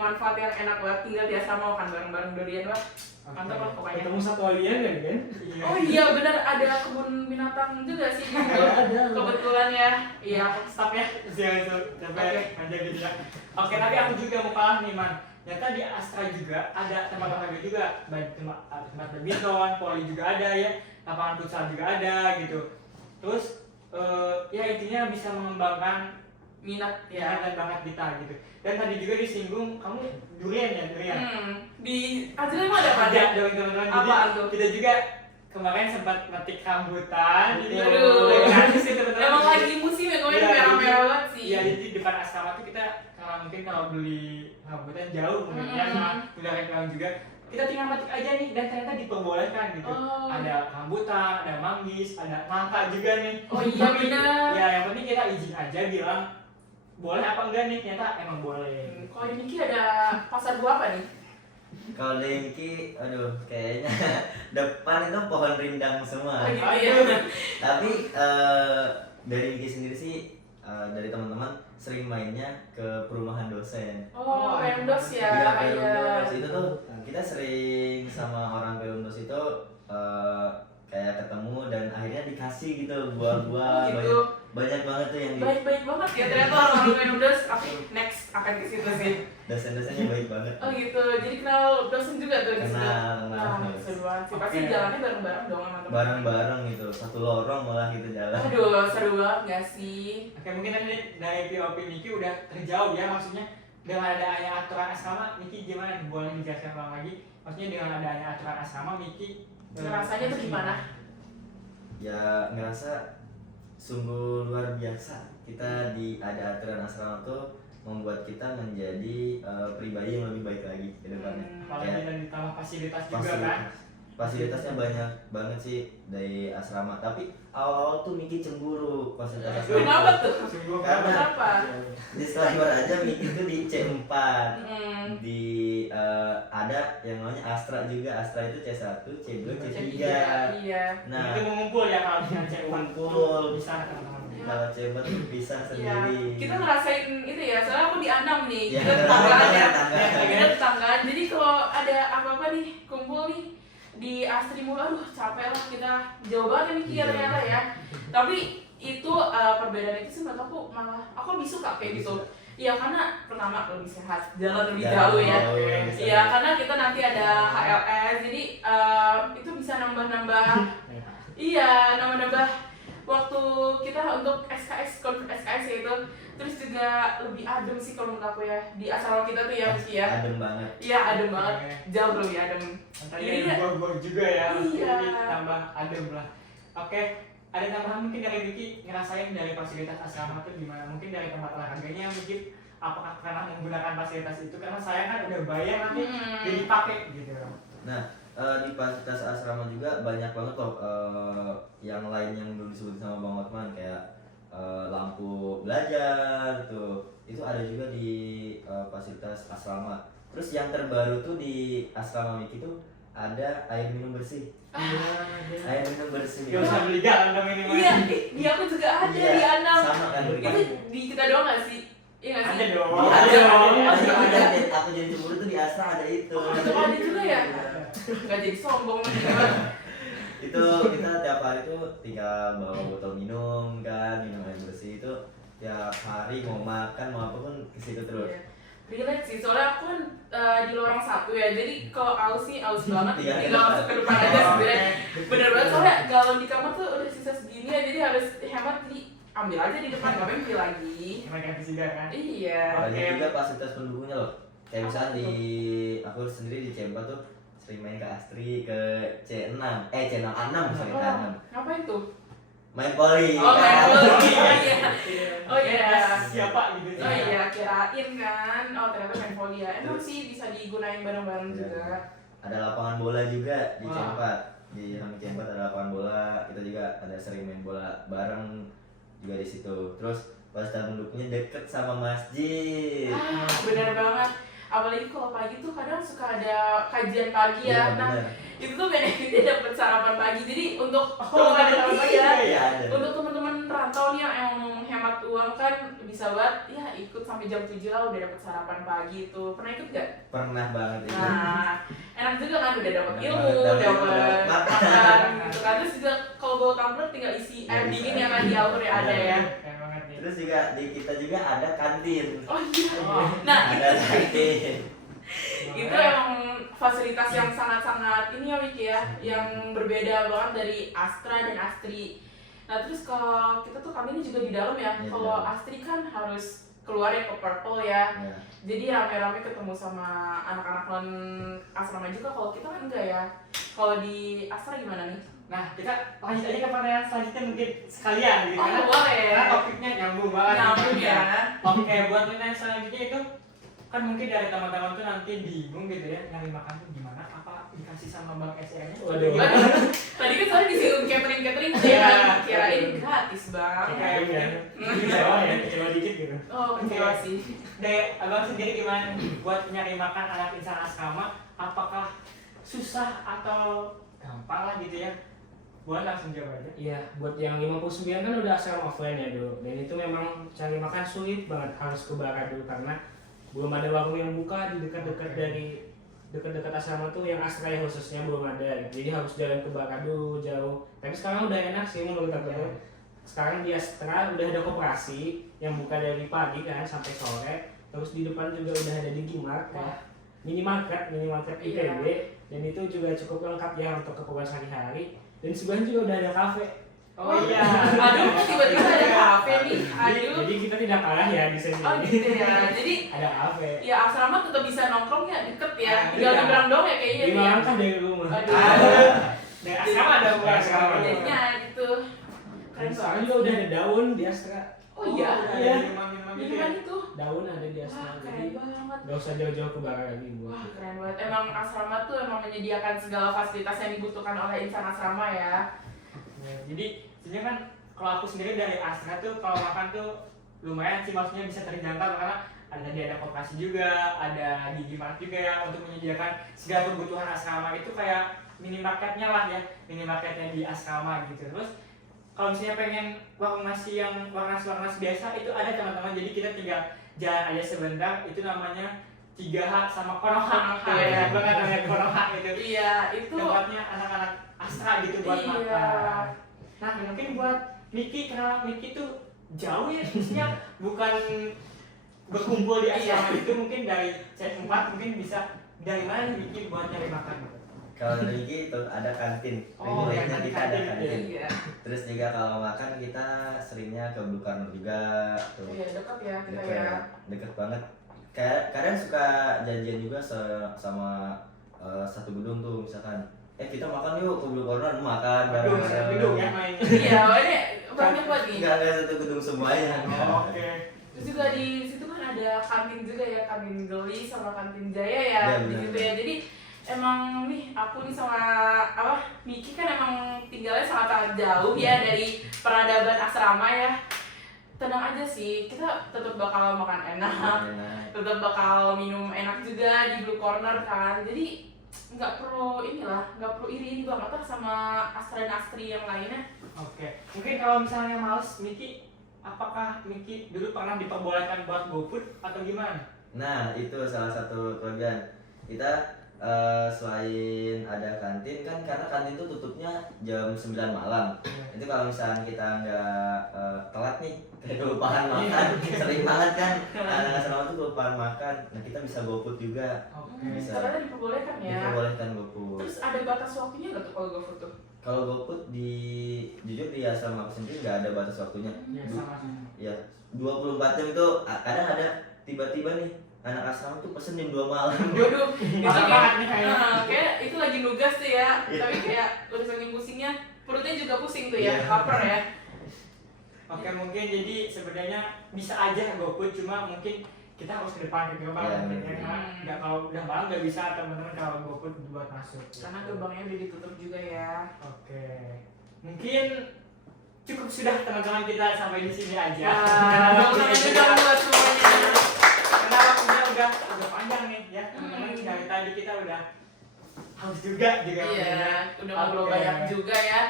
manfaat yang enak banget tinggal di asrama, makan bareng-bareng durian lah. Mantap lah pokoknya. Ketemu satu alien kan? Oh iya benar, ada kebun binatang juga sih di situ. Ada. Kebetulan ya. Iya. Stop ya, jangan sampai aja gitu ya. Oke, tapi aku juga mau kalah nih man. Ternyata di Astra juga ada tempat olahraga juga, baik tempat badminton, volley juga ada ya, lapangan futsal juga ada gitu. Terus ya intinya bisa mengembangkan Minat ya ya. banget kita gitu. Dan tadi juga disinggung kamu durian ya, durian. Di Azril emang ada apa aja? Ada dong teman-teman. Jadi Apaan tuh? kita juga kemarin sempat metik rambutan. Jadi Aduh. gratis ya teman-teman. Emang lagi musim ya, kemarin Iya, merah-merah banget sih. Iya, jadi di depan asrama tuh kita kalau mungkin kalau beli rambutan jauh mungkin ya, sama udah pulang juga. Kita tinggal metik aja nih dan ternyata diperbolehkan gitu. Oh. Ada rambutan, ada manggis, ada nangka juga nih. Oh iya benar. Ya yang penting kita izin aja bilang boleh apa enggak nih, ternyata emang boleh. Kalau di Niki ada pasar buah apa nih? Kalau Dengki, aduh kayaknya depan itu pohon rindang semua. Oh gitu ya. Tapi dari Dengki sendiri sih dari teman-teman sering mainnya ke perumahan dosen. Oh, Remdos ya. Iya, Iya. Perumdos itu tuh kita sering sama orang Perumdos itu kayak ketemu dan akhirnya dikasih gitu buah-buah Oh, gitu. banyak banget tuh yang di Baik-baik banget ya ternyata orang Remdos. Aku next akan ke situ sih. dosen-dosennya baik banget. Oh gitu. Jadi kenal dosen juga tuh di situ. Kenal. Nah, seru banget sih. Pasti Oke. jalannya bareng-bareng dong sama teman. Bareng-bareng gitu, satu lorong malah gitu jalan. Aduh, seru banget gak sih? Oke, mungkin tadi dari POP Niki udah terjawab ya, maksudnya dengan adanya aturan asrama, Niki gimana nih? Boleh dijelaskan ulang lagi? Maksudnya dengan adanya aturan asrama, Niki Rasanya tuh gimana? Ya ngerasa sungguh luar biasa. Kita ada aturan asrama tuh membuat kita menjadi pribadi yang lebih baik lagi ke depannya. Apalagi Kayak dan ditambah fasilitas juga kan? fasilitasnya banyak banget sih dari asrama. Tapi awal-awal tuh Miki cemburu fasilitas Kenapa asrama. tuh? Sungguh Karena- Kenapa? Disclaimer aja, Miki tuh di C4. Hmm. Di ada yang namanya Astra juga. Astra itu C1, C2, C3. Iya. Nah, itu Nah, mengumpul ya kalau dengan C4 Mengumpul. bisa teman-teman. kalau C4 tuh pisah Iya. sendiri. Kita ngerasain itu ya, soalnya aku di Anam nih. Iya, Kita tetanggaan ya. tetangga. Kita tetanggaan. Jadi kalau ada apa-apa nih, kumpul nih di Astri mulu, aduh capek lah kita. Jauh banget nih Kia ternyata ya. Tapi itu perbedaan itu sih menurut aku malah aku lebih suka kayak gitu. Iya, karena pertama lebih sehat, jalan lebih jauh ya. Iya, karena kita nanti ada HLS, jadi itu bisa nambah-nambah. Iya, nambah-nambah waktu kita untuk SKS, konvert SKS ya itu. Terus juga lebih adem sih kalau menurut aku ya di asrama kita tuh ya Rizky ya. Adem banget. Iya, adem banget, jauh lebih adem. Tadi Iya. ada buah-buah juga ya, Iya. jadi tambah adem lah. Oke, ada tambahan mungkin dari Vicky ngerasain dari fasilitas asrama tuh gimana? Mungkin dari tempat olahraganya mungkin apakah pernah menggunakan fasilitas itu? Karena saya kan udah bayar nanti jadi pakai gitu. Nah, di fasilitas asrama juga banyak banget loh yang lain yang belum disebut sama Bang Otman, kayak lampu belajar tuh. Itu ada juga di fasilitas asrama. Terus yang terbaru tuh di asrama Miki tuh ada air minum bersih. Air minum bersih. Gak usah beli garam dong ini. Iya, di aku juga ada Iya, di Anam. sama kan. Itu di kita doang nggak sih? Iya nggak sih? Ada dong. Iya, Ada dong. ada. Aku jadi cemburu tuh di Astra ada itu. Oh, itu ada juga ya? Nggak jadi sombong nih. Itu kita tiap hari tuh tinggal bawa botol minum kan, minum air bersih itu tiap hari, mau makan mau apapun ke situ terus. Iya. Relate sih, soalnya aku kan di lorong 1 ya, jadi kalau aus nih aus banget, Iya, tinggal masuk ke depan aja sebenarnya. Bener banget, soalnya galon di kamar tuh udah sisa segini ya, jadi harus hemat, jadi ambil aja di depan, ngapain beli lagi. Emang juga kan? Iya. Banyak juga fasilitas pendukungnya loh. Kayak misalnya di aku sendiri di C4 tuh sering main ke Astri, ke C6, C6 A6 sorry, Oh, A6. ngapain tuh? main poli. Oh, main kan? poli. Iya. Oh iya. Siapa gitu? Oh iya, kirain kan. Oh ternyata main poli ya. Emang sih bisa digunain bareng-bareng Iya. juga. Ada lapangan bola juga di Wah. C4. Di Hamid C4 ada lapangan bola. Kita juga ada sering main bola bareng juga di situ. Terus pas duduknya deket sama masjid. Ah, benar banget. Apalagi kalau pagi tuh kadang suka ada kajian pagi ya. Iya, Nah, bener. itu tuh benefitnya dapat sarapan pagi. Jadi untuk Oh, ada teman-teman apa ya, Iya, ada. untuk teman-teman rantau nih yang emang mau menghemat uang kan bisa buat ya ikut sampai jam 7 lah udah dapat sarapan pagi itu. Pernah ikut gak? Pernah banget itu. Nah, enak juga kan udah dapat Enak ilmu, banget, dapat ilmu, dapat dapat makan gitu kan. Terus juga kalau bawa tumbler tinggal isi Ya, air bisa. dingin yang kan di alur ya ada ya. Keren banget nih. Terus juga di kita juga ada kantin. Oh iya. Oh, Nah, Ada kantin. itu emang fasilitas yang sangat-sangat ini ya Wiki ya, yang berbeda banget dari Astra dan Astri. Nah terus kalau kita tuh kami ini juga di dalam ya, Iya, kalau dalam. Astri kan harus keluar ya ke Purple ya, Ya. jadi rame-rame ketemu sama anak-anak non asrama juga. Kalau kita kan enggak ya. Kalau di Astra gimana nih? Nah, kita lanjut aja ke pertanyaan selanjutnya mungkin sekalian gitu Oh karena boleh. topiknya nyambung banget. Nyambung ya. Oke, kayak buat pertanyaan selanjutnya itu kan mungkin dari teman-teman tuh nanti bingung gitu ya nyari makan tuh gimana, apa dikasih sama Bang SR-nya? Waduh. Waduh, tadi kan soalnya disinggung catering tuh ya kan, Iya. kirain gratis bang. Kayak ya, mungkin kecewa ya, kecewa dikit gitu. Oh kecewa sih. dari abang sendiri gimana buat nyari makan anak insan asrama, apakah susah atau gampang lah gitu ya? Buat langsung jawab aja. Iya, buat yang 59 kan udah asrama offline ya dulu. Dan itu memang cari makan sulit banget, harus ke Barat dulu karena belum ada warung yang buka di dekat-dekat Oke. dari dekat-dekat asrama tuh yang Astra ya khususnya belum ada gitu. Jadi harus jalan ke Barat dulu jauh. Tapi sekarang udah enak sih menurut aku. Iya. Sekarang di Astra udah ada koperasi yang buka dari pagi kan sampai sore. Terus di depan juga udah ada Digimart ya. Minimarket Iya. ITB, dan itu juga cukup lengkap ya untuk keperluan sehari-hari. Dan sebelahnya juga udah ada kafe. Oh iya. Aduh, kok tiba-tiba ada kafe nih. Aduh. Jadi kita tidak kalah ya di sini. Oh gitu ya. Jadi Ada kafe. ya asrama tetap bisa nongkrong ya deket ya. Ah, Tinggal iya. nyebrang doang ya kayaknya. 5 ya. langkah dari rumah. Aduh. Dari asrama ada bukan asrama. Jadinya gitu. Dan Keren sekarang banget. juga udah ada daun di Astra. Oh iya. Iya. Minuman-minuman gitu ya. Minuman itu. Daun ada di Wah Astra. keren Jadi banget. gak usah jauh-jauh ke Barat lagi buat. Wah keren banget. Emang asrama tuh emang menyediakan segala fasilitas yang dibutuhkan oleh insan asrama ya. Ya, jadi sebenarnya kan kalau aku sendiri dari Astra tuh kalau makan tuh lumayan sih, maksudnya bisa terjangkau karena ada koperasi juga, ada Digimart juga yang untuk menyediakan segala kebutuhan asrama itu kayak minimarketnya lah ya, minimarketnya di asrama gitu. Terus kalau misalnya pengen warung nasi yang warung nasi biasa itu ada teman-teman, jadi kita tinggal jalan aja sebentar, itu namanya 3H sama Konoha. Konoha. Ya, banget namanya Konoha itu. Iya itu. Tempatnya anak-anak Astra gitu buat Iya. makan. Nah mungkin buat Miki, kenapa Miki tuh jauh ya, maksudnya bukan berkumpul di asrama itu, mungkin dari C4 mungkin bisa dari mana nih Miki buat nyari makan gitu? Kalau dari itu ada kantin. Oh, Regulernya ada kita ada kantin. kantin. Iya. Terus juga kalau makan kita seringnya ke Blue Corner juga tuh. Iya dekat ya kita Deket, ya. deket banget. Kayak kadang suka janjian juga sama satu gedung tuh, misalkan kita makan yuk ke Blue Corner, makan Aduh, bareng-bareng. gedung ya mainnya. Iya ini banyak banget nih. Enggak satu gedung semuanya. Oh, oke. Terus juga di situ kan ada kantin juga ya, kantin Geli sama kantin Jaya ya, Iya, di benar. situ ya. Jadi emang nih aku nih sama Miki kan emang tinggalnya sangat jauh ya dari peradaban asrama ya. Tenang aja sih, kita tetap bakal makan enak, Enak. tetap bakal minum enak juga di Blue Corner kan. Jadi nggak perlu nggak perlu iri banget lah sama Astra dan Astri yang lainnya. Oke, mungkin kalau misalnya males Miki, apakah Miki dulu pernah diperbolehkan buat GoFood atau gimana? Nah, itu salah satu kelebihan. Kita selain ada kantin kan, karena kantin itu tutupnya jam 9 malam. Itu kalau misalnya kita nggak telat nih, kayak kelupaan makan, sering banget kan anak asrama tuh kelupaan makan. Nah, kita bisa GoFood juga. Oke. Bisa. Ternyata diperbolehkan ya. Diperbolehkan GoFood. Terus ada batas waktunya nggak tuh kalau GoFood tuh? Kalau GoFood jujur di asrama aku sendiri nggak ada batas waktunya. Ya sama. Ya, 24 jam itu kadang ada tiba-tiba nih anak asrama tuh pesen jam 2 malam. Waduh, itu Parah kayak, banget nih kayaknya. kayak itu lagi nugas tuh ya. Iya. Tapi kayak udah saking pusingnya, perutnya juga pusing tuh ya, Iya. lapar ya. jadi sebenarnya bisa aja GoFood, cuma mungkin kita harus ke depan ke gerbang Iya, mungkin ya, bener. karena nggak, kalau udah malam nggak bisa teman-teman kalau GoFood buat masuk. Karena gerbangnya udah ditutup juga ya. Oke, mungkin cukup sudah teman-teman, kita sampai di sini aja. Tepuk tangan juga buat semuanya. Karena waktunya udah panjang nih ya teman-teman. Dari tadi kita udah haus juga Iya, udah Oke. ngobrol banyak juga ya.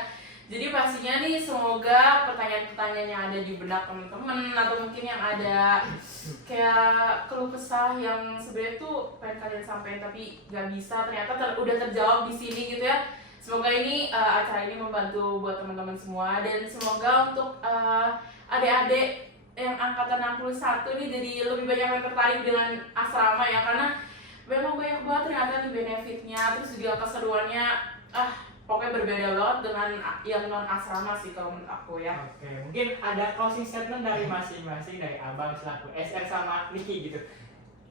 Jadi pastinya nih semoga pertanyaan-pertanyaan yang ada di benak teman-teman atau mungkin yang ada kayak keluh kesah yang sebenarnya tuh pengen kalian sampaikan tapi nggak bisa, ternyata udah terjawab di sini gitu ya. Semoga ini acara ini membantu buat teman-teman semua, dan semoga untuk adik-adik yang angkatan 61 nih jadi lebih banyak yang tertarik dengan asrama ya, karena memang banyak banget ternyata nih benefitnya, terus juga keseruannya pokoknya berbeda banget dengan yang non asrama sih kalau menurut aku ya. Oke, mungkin ada closing statement dari masing-masing, dari Abang selaku SR sama Niki gitu.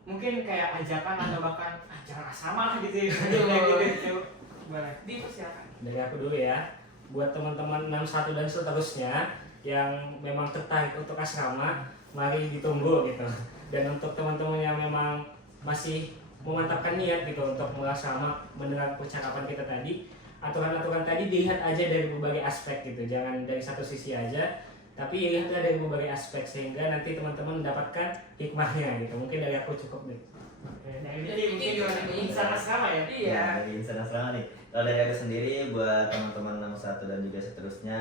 Mungkin kayak ajakan atau bahkan jangan asrama gitu. Kayak gitu. Gimana? Dipersilakan. Dari aku dulu ya, buat teman-teman 61 dan seterusnya yang memang tertarik untuk asrama, mari ditunggu gitu. Dan untuk teman-teman yang memang masih memantapkan niat gitu untuk mengasrama, mendengar percakapan kita tadi, aturan-aturan tadi dilihat aja dari berbagai aspek gitu, jangan dari satu sisi aja, tapi lihatlah dari berbagai aspek sehingga nanti teman-teman mendapatkan hikmahnya gitu. Mungkin dari aku cukup nih. Oke, dari Niki mungkin gimana? Insan asrama ya? Iya. Ya, dari insan asrama nih. Kalau dari aku sendiri buat teman-teman 61 dan juga seterusnya,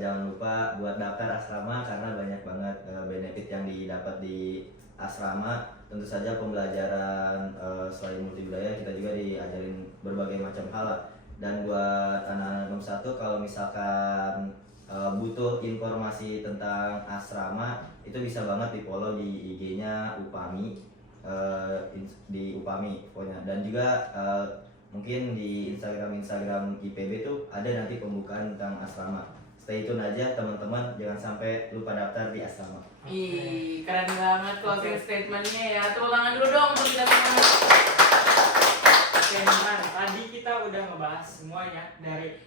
jangan lupa buat daftar asrama karena banyak banget benefit yang didapat di asrama. Tentu saja pembelajaran selain multibudaya, kita juga diajarin berbagai macam hal lah. Dan buat anak-anak 61 kalau misalkan butuh informasi tentang asrama, itu bisa banget di follow di IG-nya Upami, di Upami pokoknya. Dan juga mungkin di Instagram IPB tuh ada nanti pembukaan tentang asrama. Stay tune aja teman-teman, jangan sampai lupa daftar di asrama. Ih, keren banget closing statementnya ya. Tepuk tangan dulu dong untuk kita semua. Oke, teman, tadi kita udah ngebahas semuanya, dari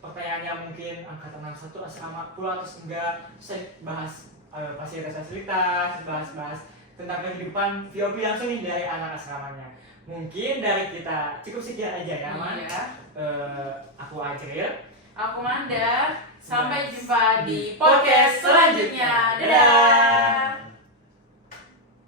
pertanyaan yang mungkin angkatan 61 asrama perlu atau enggak, bisa bahas fasilitas-fasilitas, bahas tentang kehidupan VOP langsung nih dari anak asramanya. Mungkin dari kita cukup sekian aja ya, Man. Iya. Aku Ajril. Aku Manda. Sampai jumpa di podcast selanjutnya. Dadah.